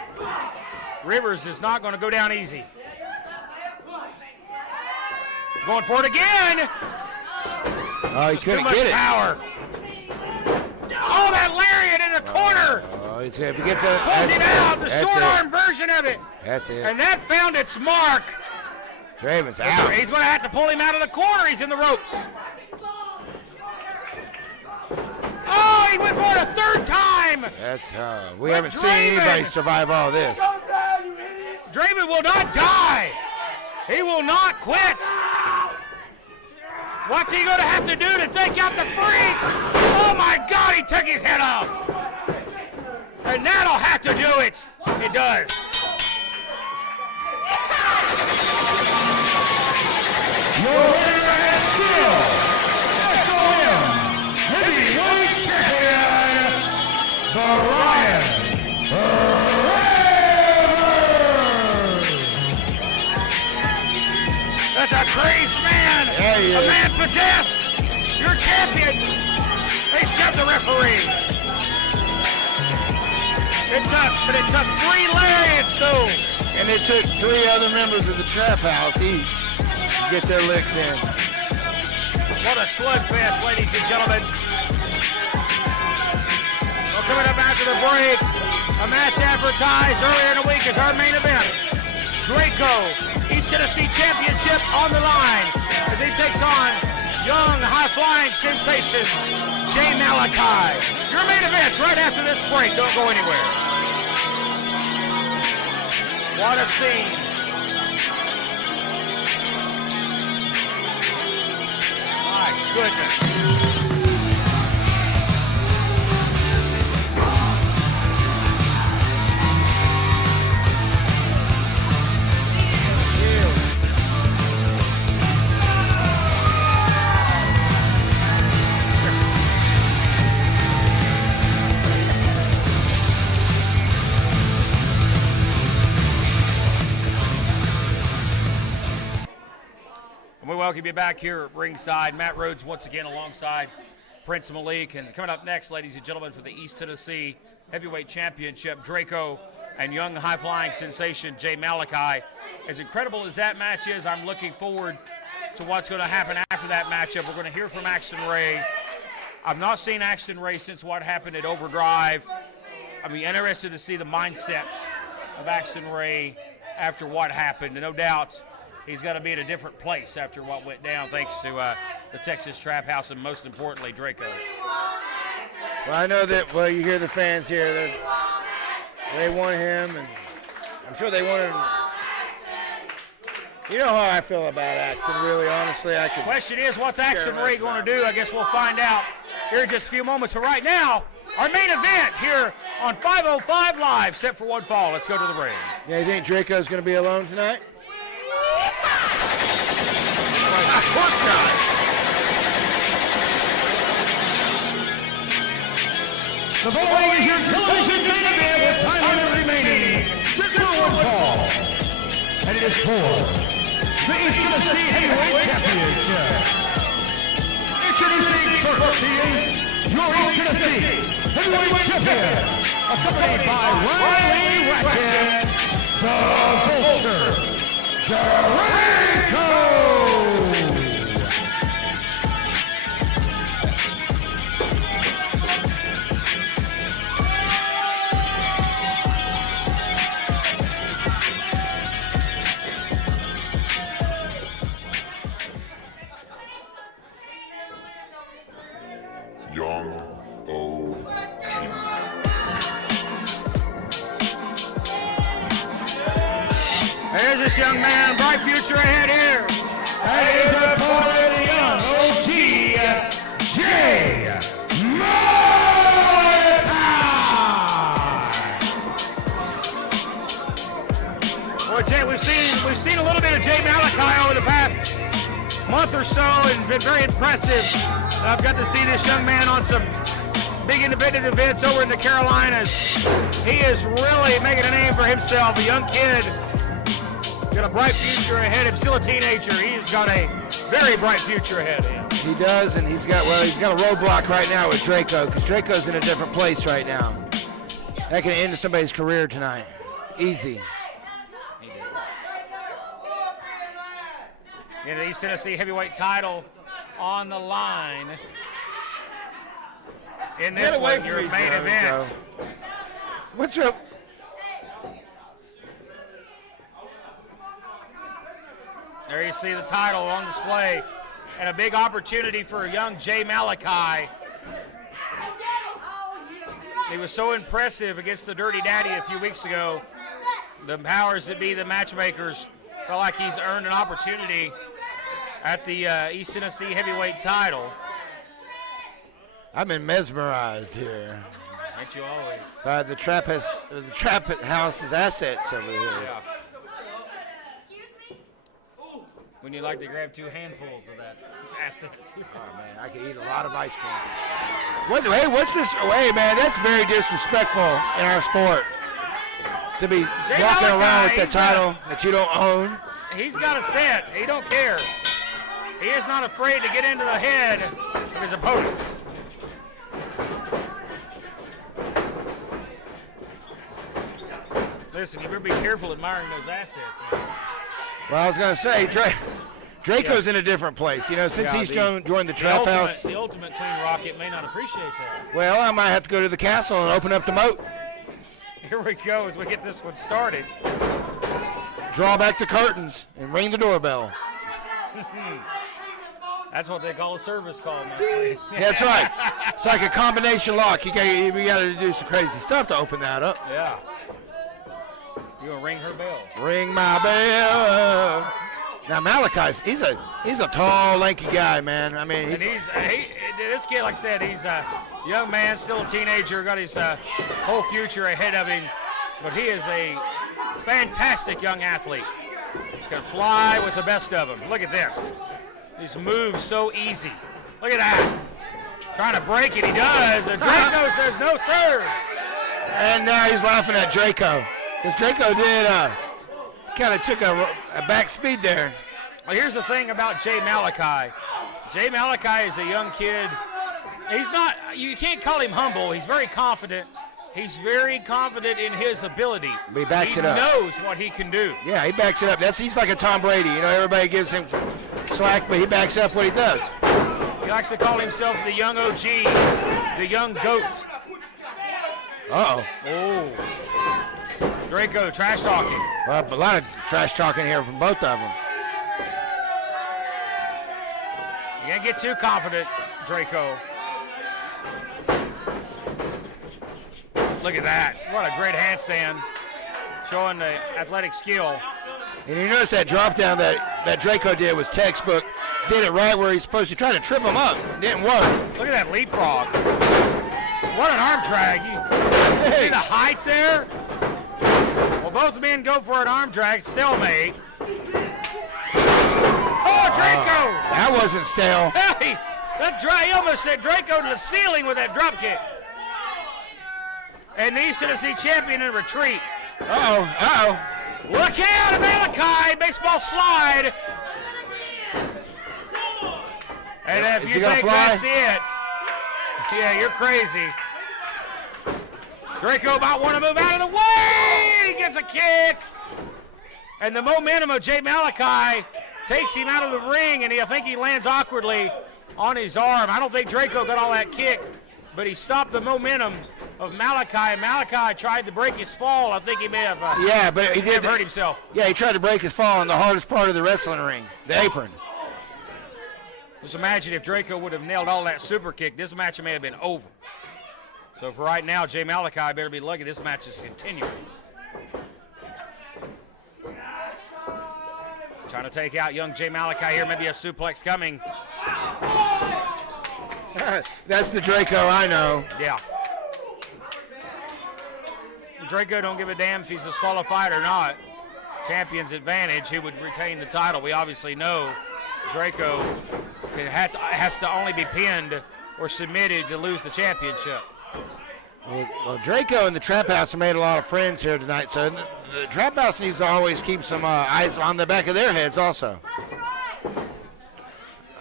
Rivers is not going to go down easy. Going for it again. Oh, he couldn't get it. Power. Oh, that lariat in the corner. Oh, if he gets a, pulls him out, the short arm version of it. That's it. And that found its mark. Draven's out. He's going to have to pull him out of the corner. He's in the ropes. Oh, he went for it a third time. That's we haven't seen anybody survive all this. Draven will not die. He will not quit. What's he going to have to do to take out the Freak? Oh, my God, he took his head off. And that'll have to do it. It does. Your winner and still SOM Heavyweight Champion, Brian Rivers. That's a crazed man. There he is. A man possessed. Your champion. They shoved the referee. But it took 3 lariats, though. And it took 3 other members of the trap house each to get their licks in. What a slugfest, ladies and gentlemen. Well, coming up after the break, a match advertised earlier in the week is our main event. Draco, East Tennessee Championship on the line as he takes on young high-flying sensation Jay Malachi. Your main events right after this break. Don't go anywhere. What a scene. My goodness. We welcome you back here at ringside. Matt Rhodes once again alongside Prince Malik. And coming up next, ladies and gentlemen, for the East Tennessee Heavyweight Championship, Draco and young high-flying sensation Jay Malachi. As incredible as that match is, I'm looking forward to what's going to happen after that matchup. We're going to hear from Axton Ray. I've not seen Axton Ray since what happened at Overdrive. I'll be interested to see the mindset of Axton Ray after what happened. And no doubt, he's got to be at a different place after what went down, thanks to the Texas Trap House and, most importantly, Draco. Well, I know that, well, you hear the fans here. They want him, and I'm sure they want him. You know how I feel about Axton, really, honestly. I could. Question is, what's Axton Ray going to do? I guess we'll find out here in just a few moments. But right now, our main event here on 505 Live, set for one fall. Let's go to the ring. Yeah, you think Draco's going to be alone tonight? Of course not. The following is your television main event with time limit remaining. Set for one fall. And it is for the East Tennessee Heavyweight Championship. Introducing first, he is your East Tennessee Heavyweight Champion, accompanied by Riley Ratchet, the Vulture, Draco. There's this young man, bright future ahead here. That is a part of the young OG, Jay Malachi. Boy, Jay, we've seen a little bit of Jay Malachi over the past month or so, and been very impressive. I've got to see this young man on some big independent events over in the Carolinas. He is really making a name for himself. A young kid, got a bright future ahead of him. Still a teenager. He's got a very bright future ahead of him. He does, and he's got a roadblock right now with Draco, because Draco's in a different place right now. That can end somebody's career tonight. Easy. In the East Tennessee Heavyweight title on the line. In this one, your main event. What's up? There you see the title on display, and a big opportunity for young Jay Malachi. He was so impressive against the Dirty Daddy a few weeks ago. The powers that be, the matchmakers, felt like he's earned an opportunity at the East Tennessee Heavyweight title. I've been mesmerized here Ain't you always? by the Trap House's assets over here. Yeah. When you like to grab two handfuls of that asset. Oh, man, I could eat a lot of ice cream. What's this? Hey, man, that's very disrespectful in our sport. To be Jay walking Malachi, around with the title that you don't own. He's got a set. He don't care. He is not afraid to get into the head of his opponent. Listen, you better be careful admiring those assets. Well, I was going to say, Draco's in a different place. You know, since he's joined the Trap House. The ultimate Queen Rocket may not appreciate that. Well, I might have to go to the castle and open up the moat. Here we go as we get this one started. draw back the curtains and ring the doorbell. That's what they call a service call, man. That's right. It's like a combination lock. You got to do some crazy stuff to open that up. Yeah. You gonna ring her bell? Ring my bell. Now Malachi's he's a tall, lanky guy, man. I mean, this kid, like I said, he's a young man, still a teenager, got his whole future ahead of him, but he is a fantastic young athlete. Can fly with the best of them. Look at this. These moves so easy. Look at that. Trying to break it, he does, and Draco says no, sir. And now he's laughing at Draco, because Draco did kind of took a back speed there. Well, here's the thing about Jay Malachi. Jay Malachi is a young kid. He's not, you can't call him humble. He's very confident. He's very confident in his ability. But he backs it up. He knows what he can do. Yeah, he backs it up. He's like a Tom Brady. You know, everybody gives him slack, but he backs up what he does. He likes to call himself the young OG, the young GOAT. Uh-oh. Oh. Draco trash talking. Well, a lot of trash talking here from both of them. You can't get too confident, Draco. Look at that. What a great handstand. Showing the athletic skill. And you notice that drop down that Draco did was textbook. Did it right where he's supposed to. Try to trip him up. Didn't work. Look at that leapfrog. What an arm drag. You see the height there? Well, both men go for an arm drag. Stalemate. Oh, Draco! That wasn't stale. Hey, he almost sent Draco to the ceiling with that drop kick. And the East Tennessee champion in retreat. Uh-oh. Look out, Malachi, baseball slide. And if you think that's it, yeah, you're crazy. Draco might want to move out of the way. He gets a kick. And the momentum of Jay Malachi takes him out of the ring, and I think he lands awkwardly on his arm. I don't think Draco got all that kick, but he stopped the momentum of Malachi. Malachi tried to break his fall. I think he may have but he did hurt himself. Yeah, he tried to break his fall on the hardest part of the wrestling ring, the apron. Just imagine if Draco would have nailed all that super kick, this match may have been over. So for right now, Jay Malachi better be lucky this match is continuing. Trying to take out young Jay Malachi here, maybe a suplex coming. That's the Draco I know. Yeah. Draco don't give a damn if he's disqualified or not. Champion's advantage, he would retain the title. We obviously know Draco has to only be pinned or submitted to lose the championship. Well, Draco and the Trap House have made a lot of friends here tonight, so the Trap House needs to always keep some eyes on the back of their heads also.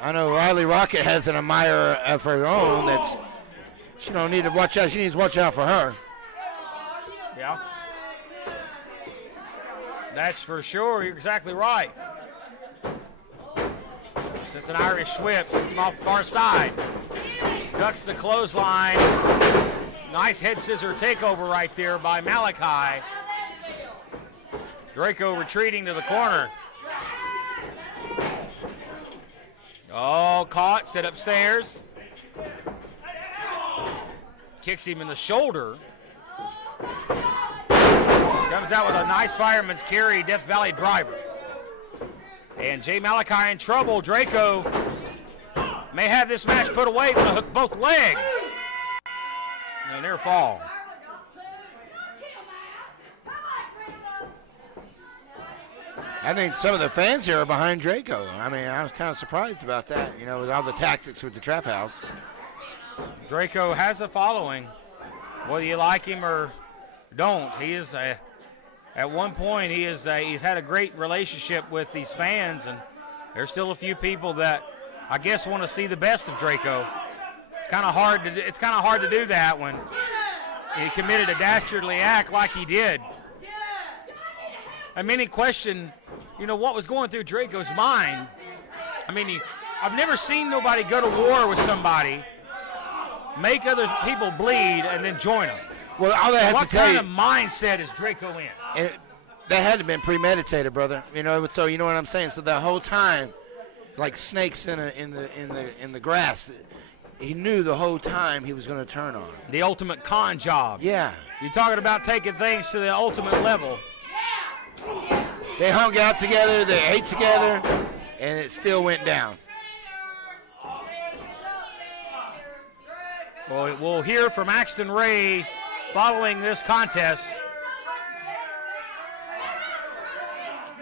I know Riley Rocket has an admirer of her own that's, she don't need to watch out, she needs to watch out for her. Yeah. That's for sure, you're exactly right. It's an Irish whip, sits him off the far side. Ducks the clothesline. Nice head scissor takeover right there by Malachi. Draco retreating to the corner. Oh, caught, set upstairs. Kicks him in the shoulder. Comes out with a nice fireman's carry, Death Valley driver. And Jay Malachi in trouble. Draco may have this match put away with a hook both legs. And near fall. I think some of the fans here are behind Draco. I mean, I was kind of surprised about that, you know, with all the tactics with the Trap House. Draco has a following, whether you like him or don't. He is at one point he's had a great relationship with these fans, and there's still a few people that I guess want to see the best of Draco. It's kind of hard to do that when he committed a dastardly act like he did. I mean, he questioned, you know, what was going through Draco's mind. I mean, I've never seen nobody go to war with somebody, make other people bleed, and then join them. Well, all that has what to tell kind you, of mindset is Draco in? that had to have been premeditated, brother. You know, so you know what I'm saying. So that whole time, like snakes in the grass, he knew the whole time he was going to turn on him. The ultimate con job. Yeah. You're talking about taking things to the ultimate level. They hung out together, they ate together, and it still went down. Well, we'll hear from Axton Ray following this contest.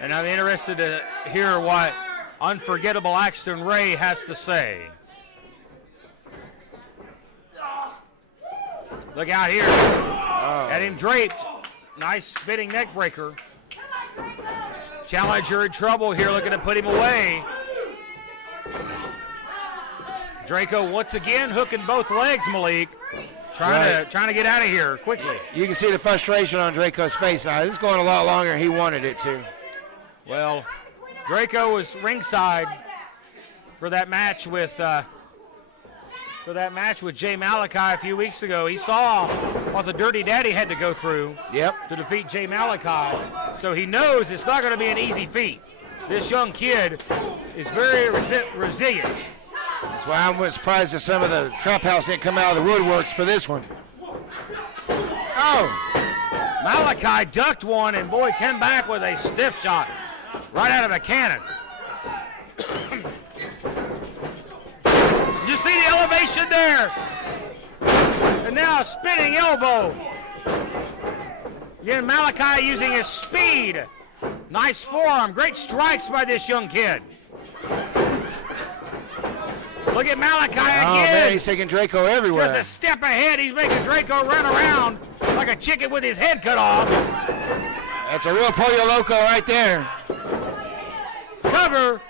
And I'm interested to hear what unforgettable Axton Ray has to say. Look out here. Had him draped. Nice spinning neck breaker. Challenger in trouble here, looking to put him away. Draco once again hooking both legs, Malik. Trying to get out of here quickly. You can see the frustration on Draco's face now. This is going a lot longer than he wanted it to. Well, Draco was ringside for that match with Jay Malachi a few weeks ago. He saw what the Dirty Daddy had to go through to defeat Jay Malachi, so he knows it's not going to be an easy feat. This young kid is very resilient. That's why I'm surprised that some of the trap house didn't come out of the woodworks for this one. Oh, Malachi ducked one, and boy, came back with a stiff shot right out of a cannon. You see the elevation there? And now a spinning elbow. Again, Malachi using his speed. Nice forearm, great strikes by this young kid. Look at Malachi again. Oh, man, he's taking Draco everywhere. Just a step ahead. He's making Draco run around like a chicken with his head cut off. That's a real Pollo Loco right there. Cover.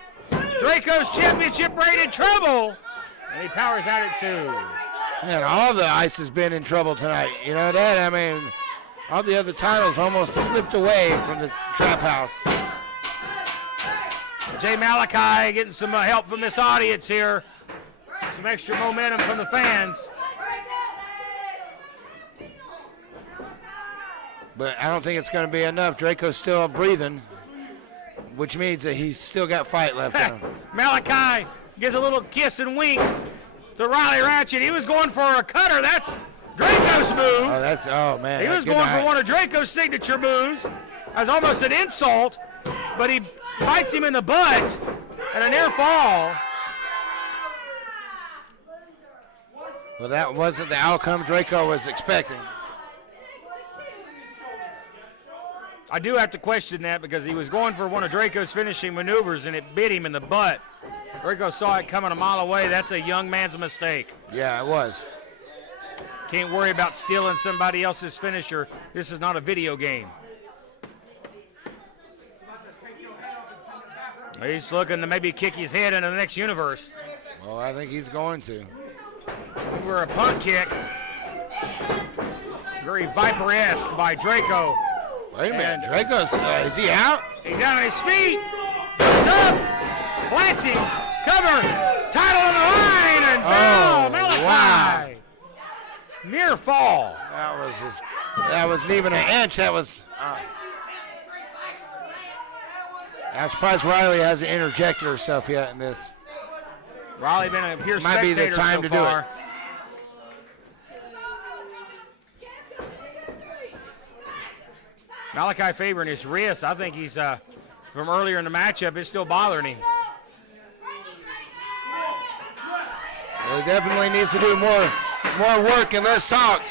Draco's championship rated trouble. And he powers out at 2. Man, all the ice has been in trouble tonight. You know that? I mean, all the other titles almost slipped away from the trap house. Jay Malachi getting some help from this audience here. Some extra momentum from the fans. But I don't think it's going to be enough. Draco's still breathing, which means that he's still got fight left in him. Malachi gives a little kiss and wink to Riley Ratchet. He was going for a cutter. That's Draco's move. Oh, man. He was going for one of Draco's signature moves. That was almost an insult, but he bites him in the butt and a near fall. Well, that wasn't the outcome Draco was expecting. I do have to question that because he was going for one of Draco's finishing maneuvers and it bit him in the butt. Draco saw it coming a mile away. That's a young man's mistake. Yeah, it was. Can't worry about stealing somebody else's finisher. This is not a video game. He's looking to maybe kick his head into the next universe. Well, I think he's going to. For a punt kick. Very Viper-esque by Draco. Wait a minute, Draco's, is he out? He's out on his feet. He's up. Plants him. Cover. Title on the line. And down. Malachi. Wow. Near fall. That wasn't even an inch. That was. I'm surprised Riley hasn't interjected herself yet in this. Riley been a pure Might be the spectator time so to far. do it. Malachi favoring his wrist. I think he's from earlier in the matchup. It's still bothering him. Well, he definitely needs to do more work and less talk.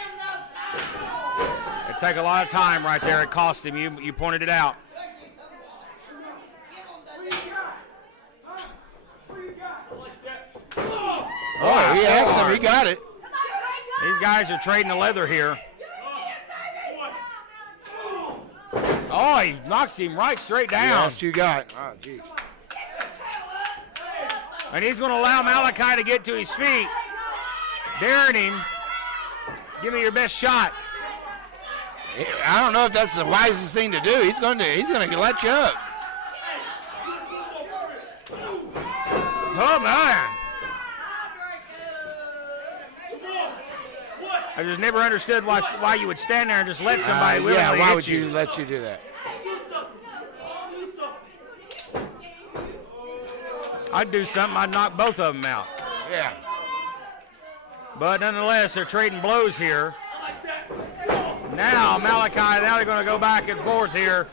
It took a lot of time right there. It cost him. You pointed it out. Oh, he asked him. He got it. These guys are trading the leather here. Oh, he knocks him right straight down. Yes, you got. Oh, jeez. And he's going to allow Malachi to get to his feet. Daring him. Give me your best shot. I don't know if that's the wisest thing to do. He's going to let you up. Oh, man. I just never understood why you would stand there and just let somebody willingly why hit would you let you do that? I'd do something. I'd knock both of them out. Yeah. But nonetheless, they're trading blows here. Now, Malachi, now they're going to go back and forth here.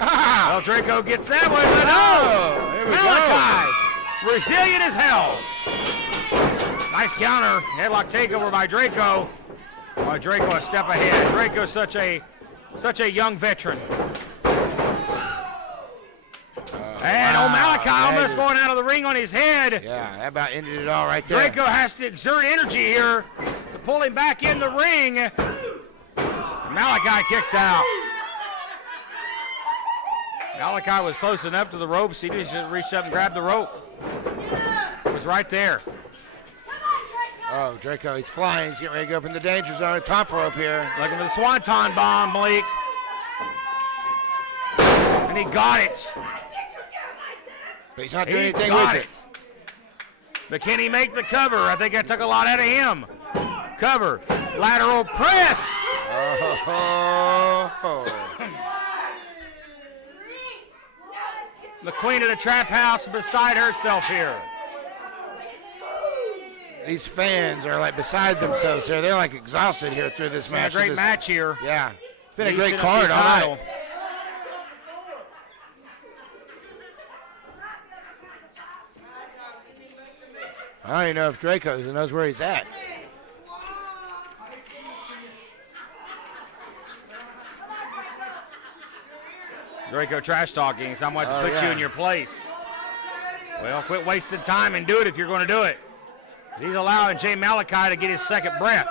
Well, Draco gets that one, but no! Here we Malachi, resilient as hell. Nice counter. Headlock takeover by Draco. Oh, Draco a step ahead. Draco's such a young veteran. And Malachi almost going out of the ring on his head. Yeah, that about ended it all right there. Draco has to exert energy here to pull him back in the ring. Malachi kicks out. Malachi was close enough to the ropes. He just reached up and grabbed the rope. It was right there. Oh, Draco, he's flying. He's getting ready to go up in the danger zone. Top rope here. Looking for the swanton bomb, Malik. And he got it. But he's not doing anything got with it. But can he make the cover? I think that took a lot out of him. Cover. Lateral press. The queen of the trap house beside herself here. These fans are like beside themselves here. They're like exhausted here through this match. It's been a great match here. Yeah. It's been a East great Tennessee card all title. night. I don't even know if Draco knows where he's at. Draco trash talking. Someone to put you in your place. Well, quit wasting time and do it if you're going to do it. He's allowing Jay Malachi to get his second breath.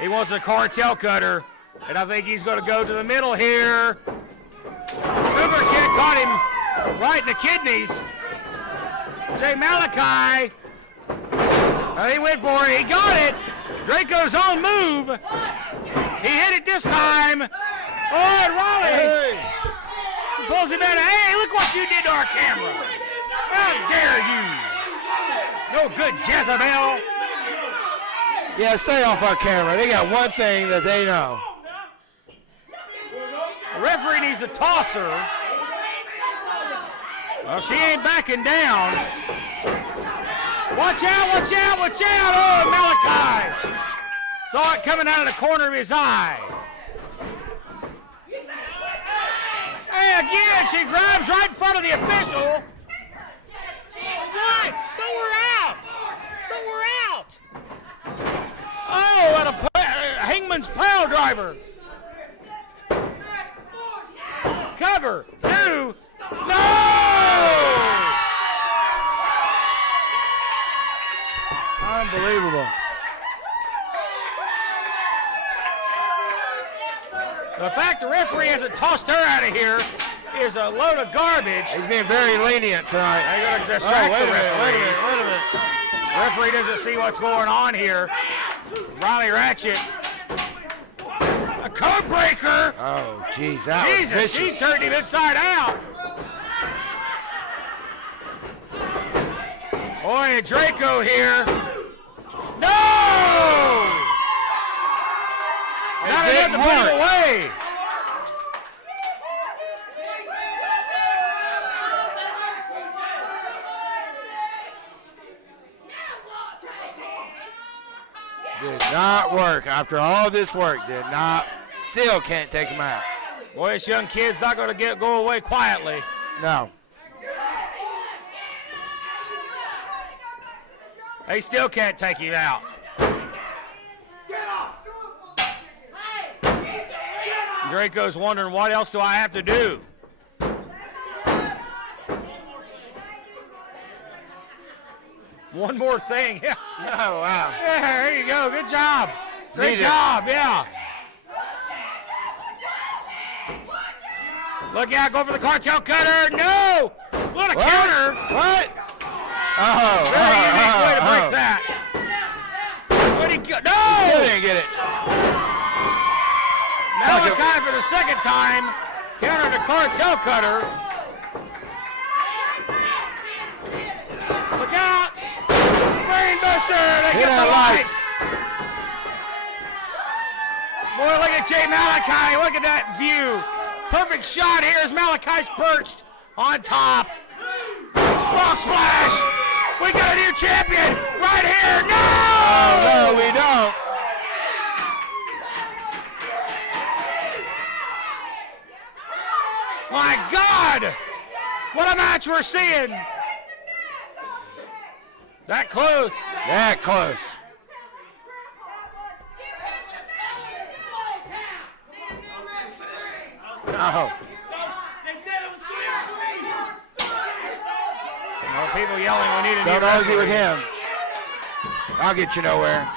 He wants a cartel cutter, and I think he's going to go to the middle here. Super Kid caught him right in the kidneys. Jay Malachi, he went for it. He got it. Draco's own move. He hit it this time. Oh, and Raleigh pulls him in. Hey, look what you did to our camera. How dare you? No good, Jezebel. Yeah, stay off our camera. They got one thing that they know. The referee needs a tosser. Well, she ain't backing down. Watch out, watch out, watch out. Oh, Malachi. Saw it coming out of the corner of his eye. Hey, again, she grabs right in front of the official. What? Throw her out. Throw her out. Oh, and a Hangman's pile driver. Cover. 2. No! Unbelievable. The fact the referee hasn't tossed her out of here is a load of garbage. He's being very lenient tonight. They're going to distract wait the a minute, referee. wait a minute. The referee doesn't see what's going on here. Riley Ratchet. A code breaker. Oh, jeez, that was Jesus, she vicious. turned him inside out. Boy, Draco here. No! Not enough to put him away. Did not work. After all this work, did not. Still can't take him out. Boy, this young kid's not going to go away quietly. No. They still can't take him out. Draco's wondering, what else do I have to do? One more thing. Yeah. Oh, wow. Yeah, there you go. Good job. Great Needed. job, yeah. Look out, go for the cartel cutter. No! What a counter. What? Oh, Very unique way to break that. Where'd he go? No! He still didn't get it. Malachi for the second time countered the cartel cutter. Look out! Brainbuster! They Hit get the our lights. lights. Boy, look at Jay Malachi. Look at that view. Perfect shot here as Malachi's perched on top. Rock splash. We got a new champion right here. No! Oh, no, we don't. My God! What a match we're seeing. That close. That close. No. No people yelling, we need a new Don't argue with referee. him. I'll get you nowhere.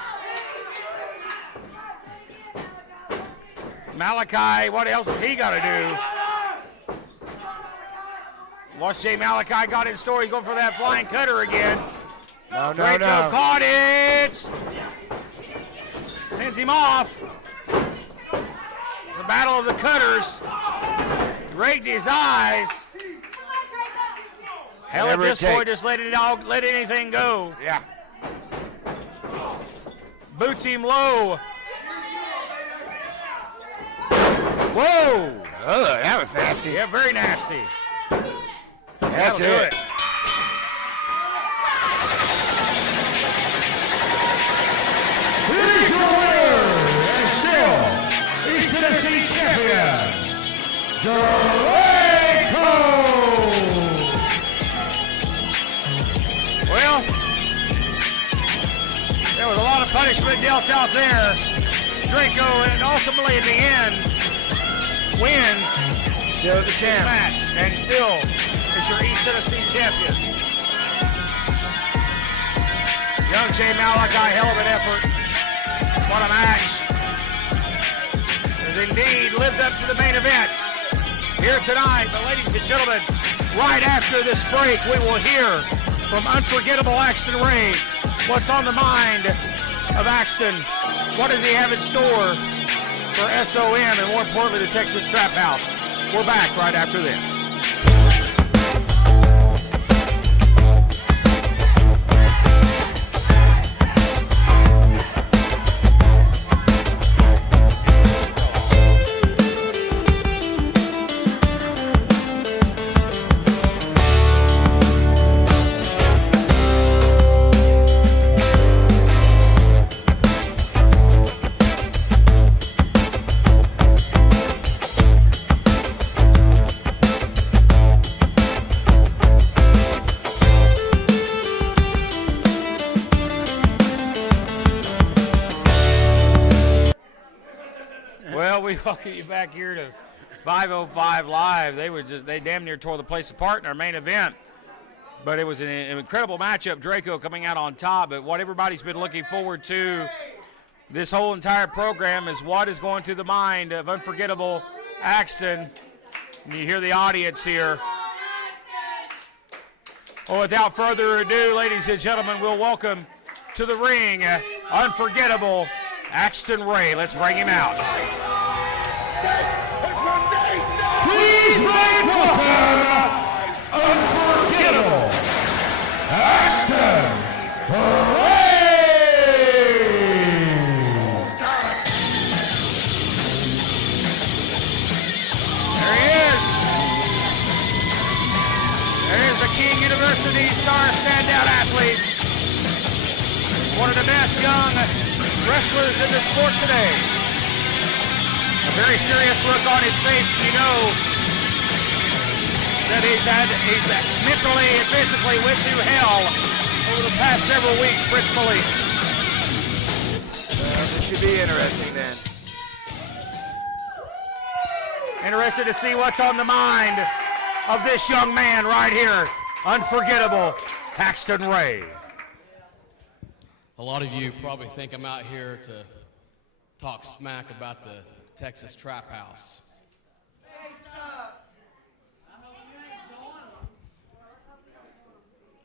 Malachi, what else has he got to do? Watch Jay Malachi got in store. He's going for that flying cutter again. No, Draco no. caught it. Sends him off. It's a battle of the cutters. He raked his eyes. Hell, at Whatever it this point, takes. just let anything go. Yeah. Boots him low. Whoa. Ugh, that was nasty. Yeah, very nasty. That's That'll do it. Here's your winner, and still East Tennessee champion, Draco! Well, there was a lot of punishment dealt out there. Draco, and ultimately in the end, wins Still the the champ. match, and still is your East Tennessee champion. Young Jay Malachi, hell of an effort. What a match. Has indeed lived up to the main event here tonight. But ladies and gentlemen, right after this break, we will hear from unforgettable Axton Ray. What's on the mind of Axton? What does he have in store for SOM and more importantly the Texas Trap House? We're back right after this. Well, we welcome you back here to 505 Live. They damn near tore the place apart in our main event. But it was an incredible matchup. Draco coming out on top. But what everybody's been looking forward to this whole entire program is what is going through the mind of unforgettable Axton. And you hear the audience here. Well, without further ado, ladies and gentlemen, we'll welcome to the ring unforgettable Axton Ray. Let's bring him out. Please make welcome, unforgettable, Axton Ray! There he is. There is the King University star standout athlete. One of the best young wrestlers in the sport today. A very serious look on his face. You know that he's mentally and physically went through hell over the past several weeks, principally. This should be interesting then. Interested to see what's on the mind of this young man right here. Unforgettable Axton Ray. A lot of you probably think I'm out here to talk smack about the Texas Trap House.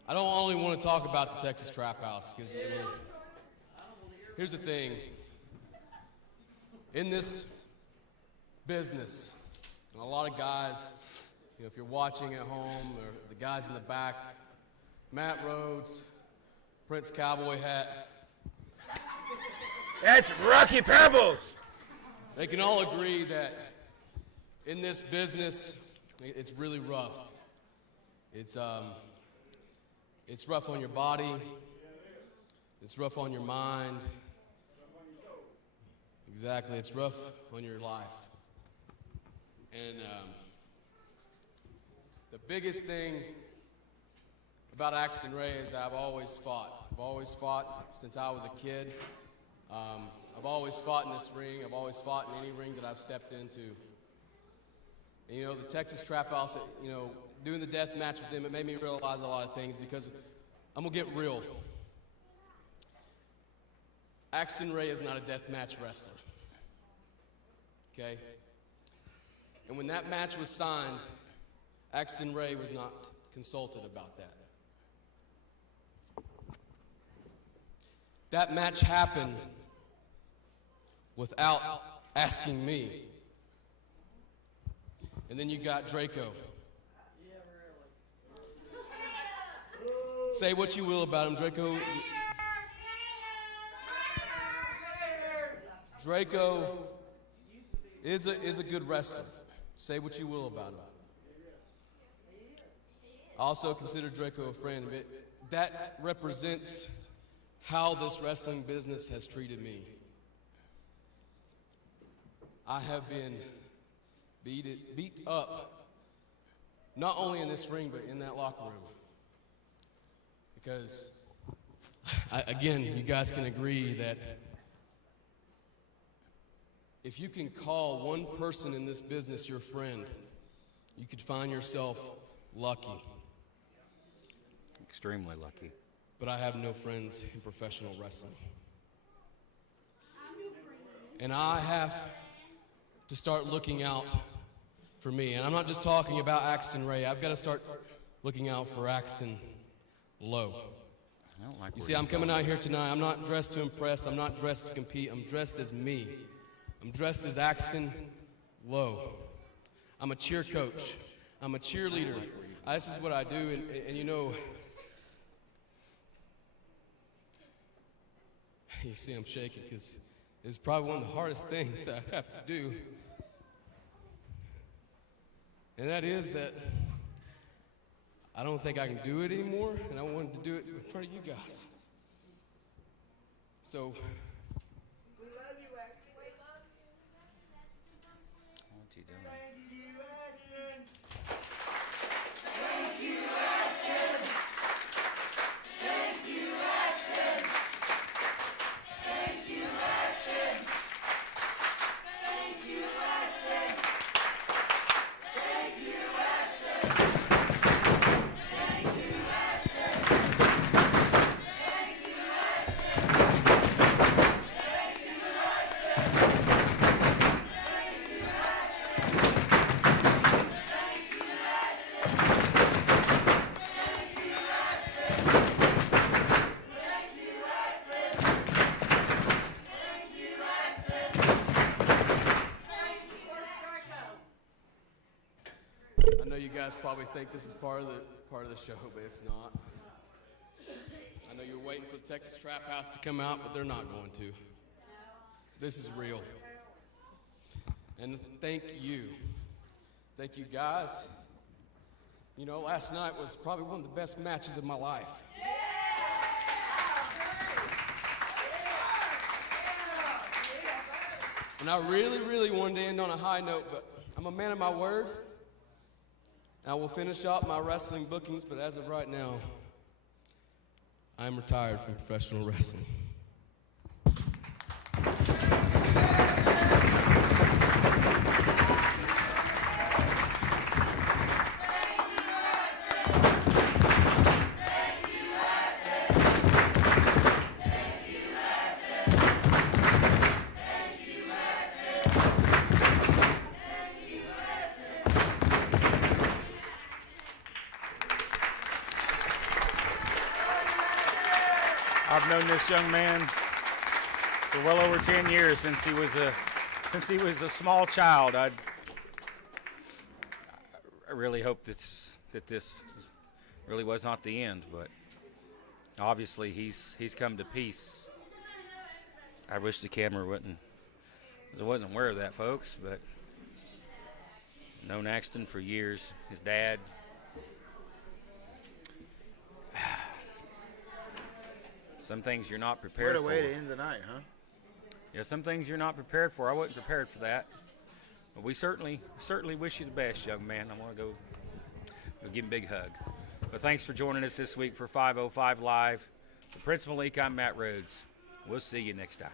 I don't only want to talk about the Texas Trap House, because here's the thing. In this business, a lot of guys, if you're watching at home, or the guys in the back, Matt Rhodes, Prince Cowboy Hat. That's Rocky Pebbles. they can all agree that in this business, it's really rough. It's rough on your body. It's rough on your mind. Exactly, it's rough on your life. And the biggest thing about Axton Ray is that I've always fought. I've always fought since I was a kid. I've always fought in this ring. I've always fought in any ring that I've stepped into. And, you know, the Texas Trap House, you know, doing the death match with them, it made me realize a lot of things because I'm going to get real. Axton Ray is not a death match wrestler. Okay? And when that match was signed, Axton Ray was not consulted about that. That match happened without asking me. And then you got Draco. Say what you will about him, Draco. Draco is a good wrestler. Say what you will about him. I also consider Draco a friend, but that represents how this wrestling business has treated me. I have been beat up, not only in this ring, but in that locker room. Because, again, you guys can agree that if you can call one person in this business your friend, you could find yourself lucky. Extremely lucky. But I have no friends in professional wrestling. And I have to start looking out for me. And I'm not just talking about Axton Ray. I've got to start looking out for Axton Lowe. You see, I'm coming out here tonight. I'm not dressed to impress. I'm not dressed to compete. I'm dressed as me. I'm dressed as Axton Lowe. I'm a cheer coach. I'm a cheerleader. This is what I do, and you know, you see I'm shaking because it's probably one of the hardest things I have to do. And that is that I don't think I can do it anymore, and I wanted to do it in front of you guys. So, What's he doing? I know you guys probably think this is part of the show, but it's not. I know you're waiting for the Texas Trap House to come out, but they're not going to. This is real. And thank you. Thank you guys. You know, last night was probably one of the best matches of my life. And I really, really wanted to end on a high note, but I'm a man of my word. I will finish up my wrestling bookings, but as of right now, I am retired from professional wrestling. I've known this young man for well over 10 years since he was a small child. I really hope that this really was not the end, but obviously he's come to peace. I wish the camera I wasn't aware of that, folks, but known Axton for years. His dad. Some things you're not prepared for. What a way to end the night, huh? Yeah, some things you're not prepared for. I wasn't prepared for that. But we certainly wish you the best, young man. I want to go give him a big hug. But thanks for joining us this week for 505 Live. The Principal Leak, I'm Matt Rhodes. We'll see you next time.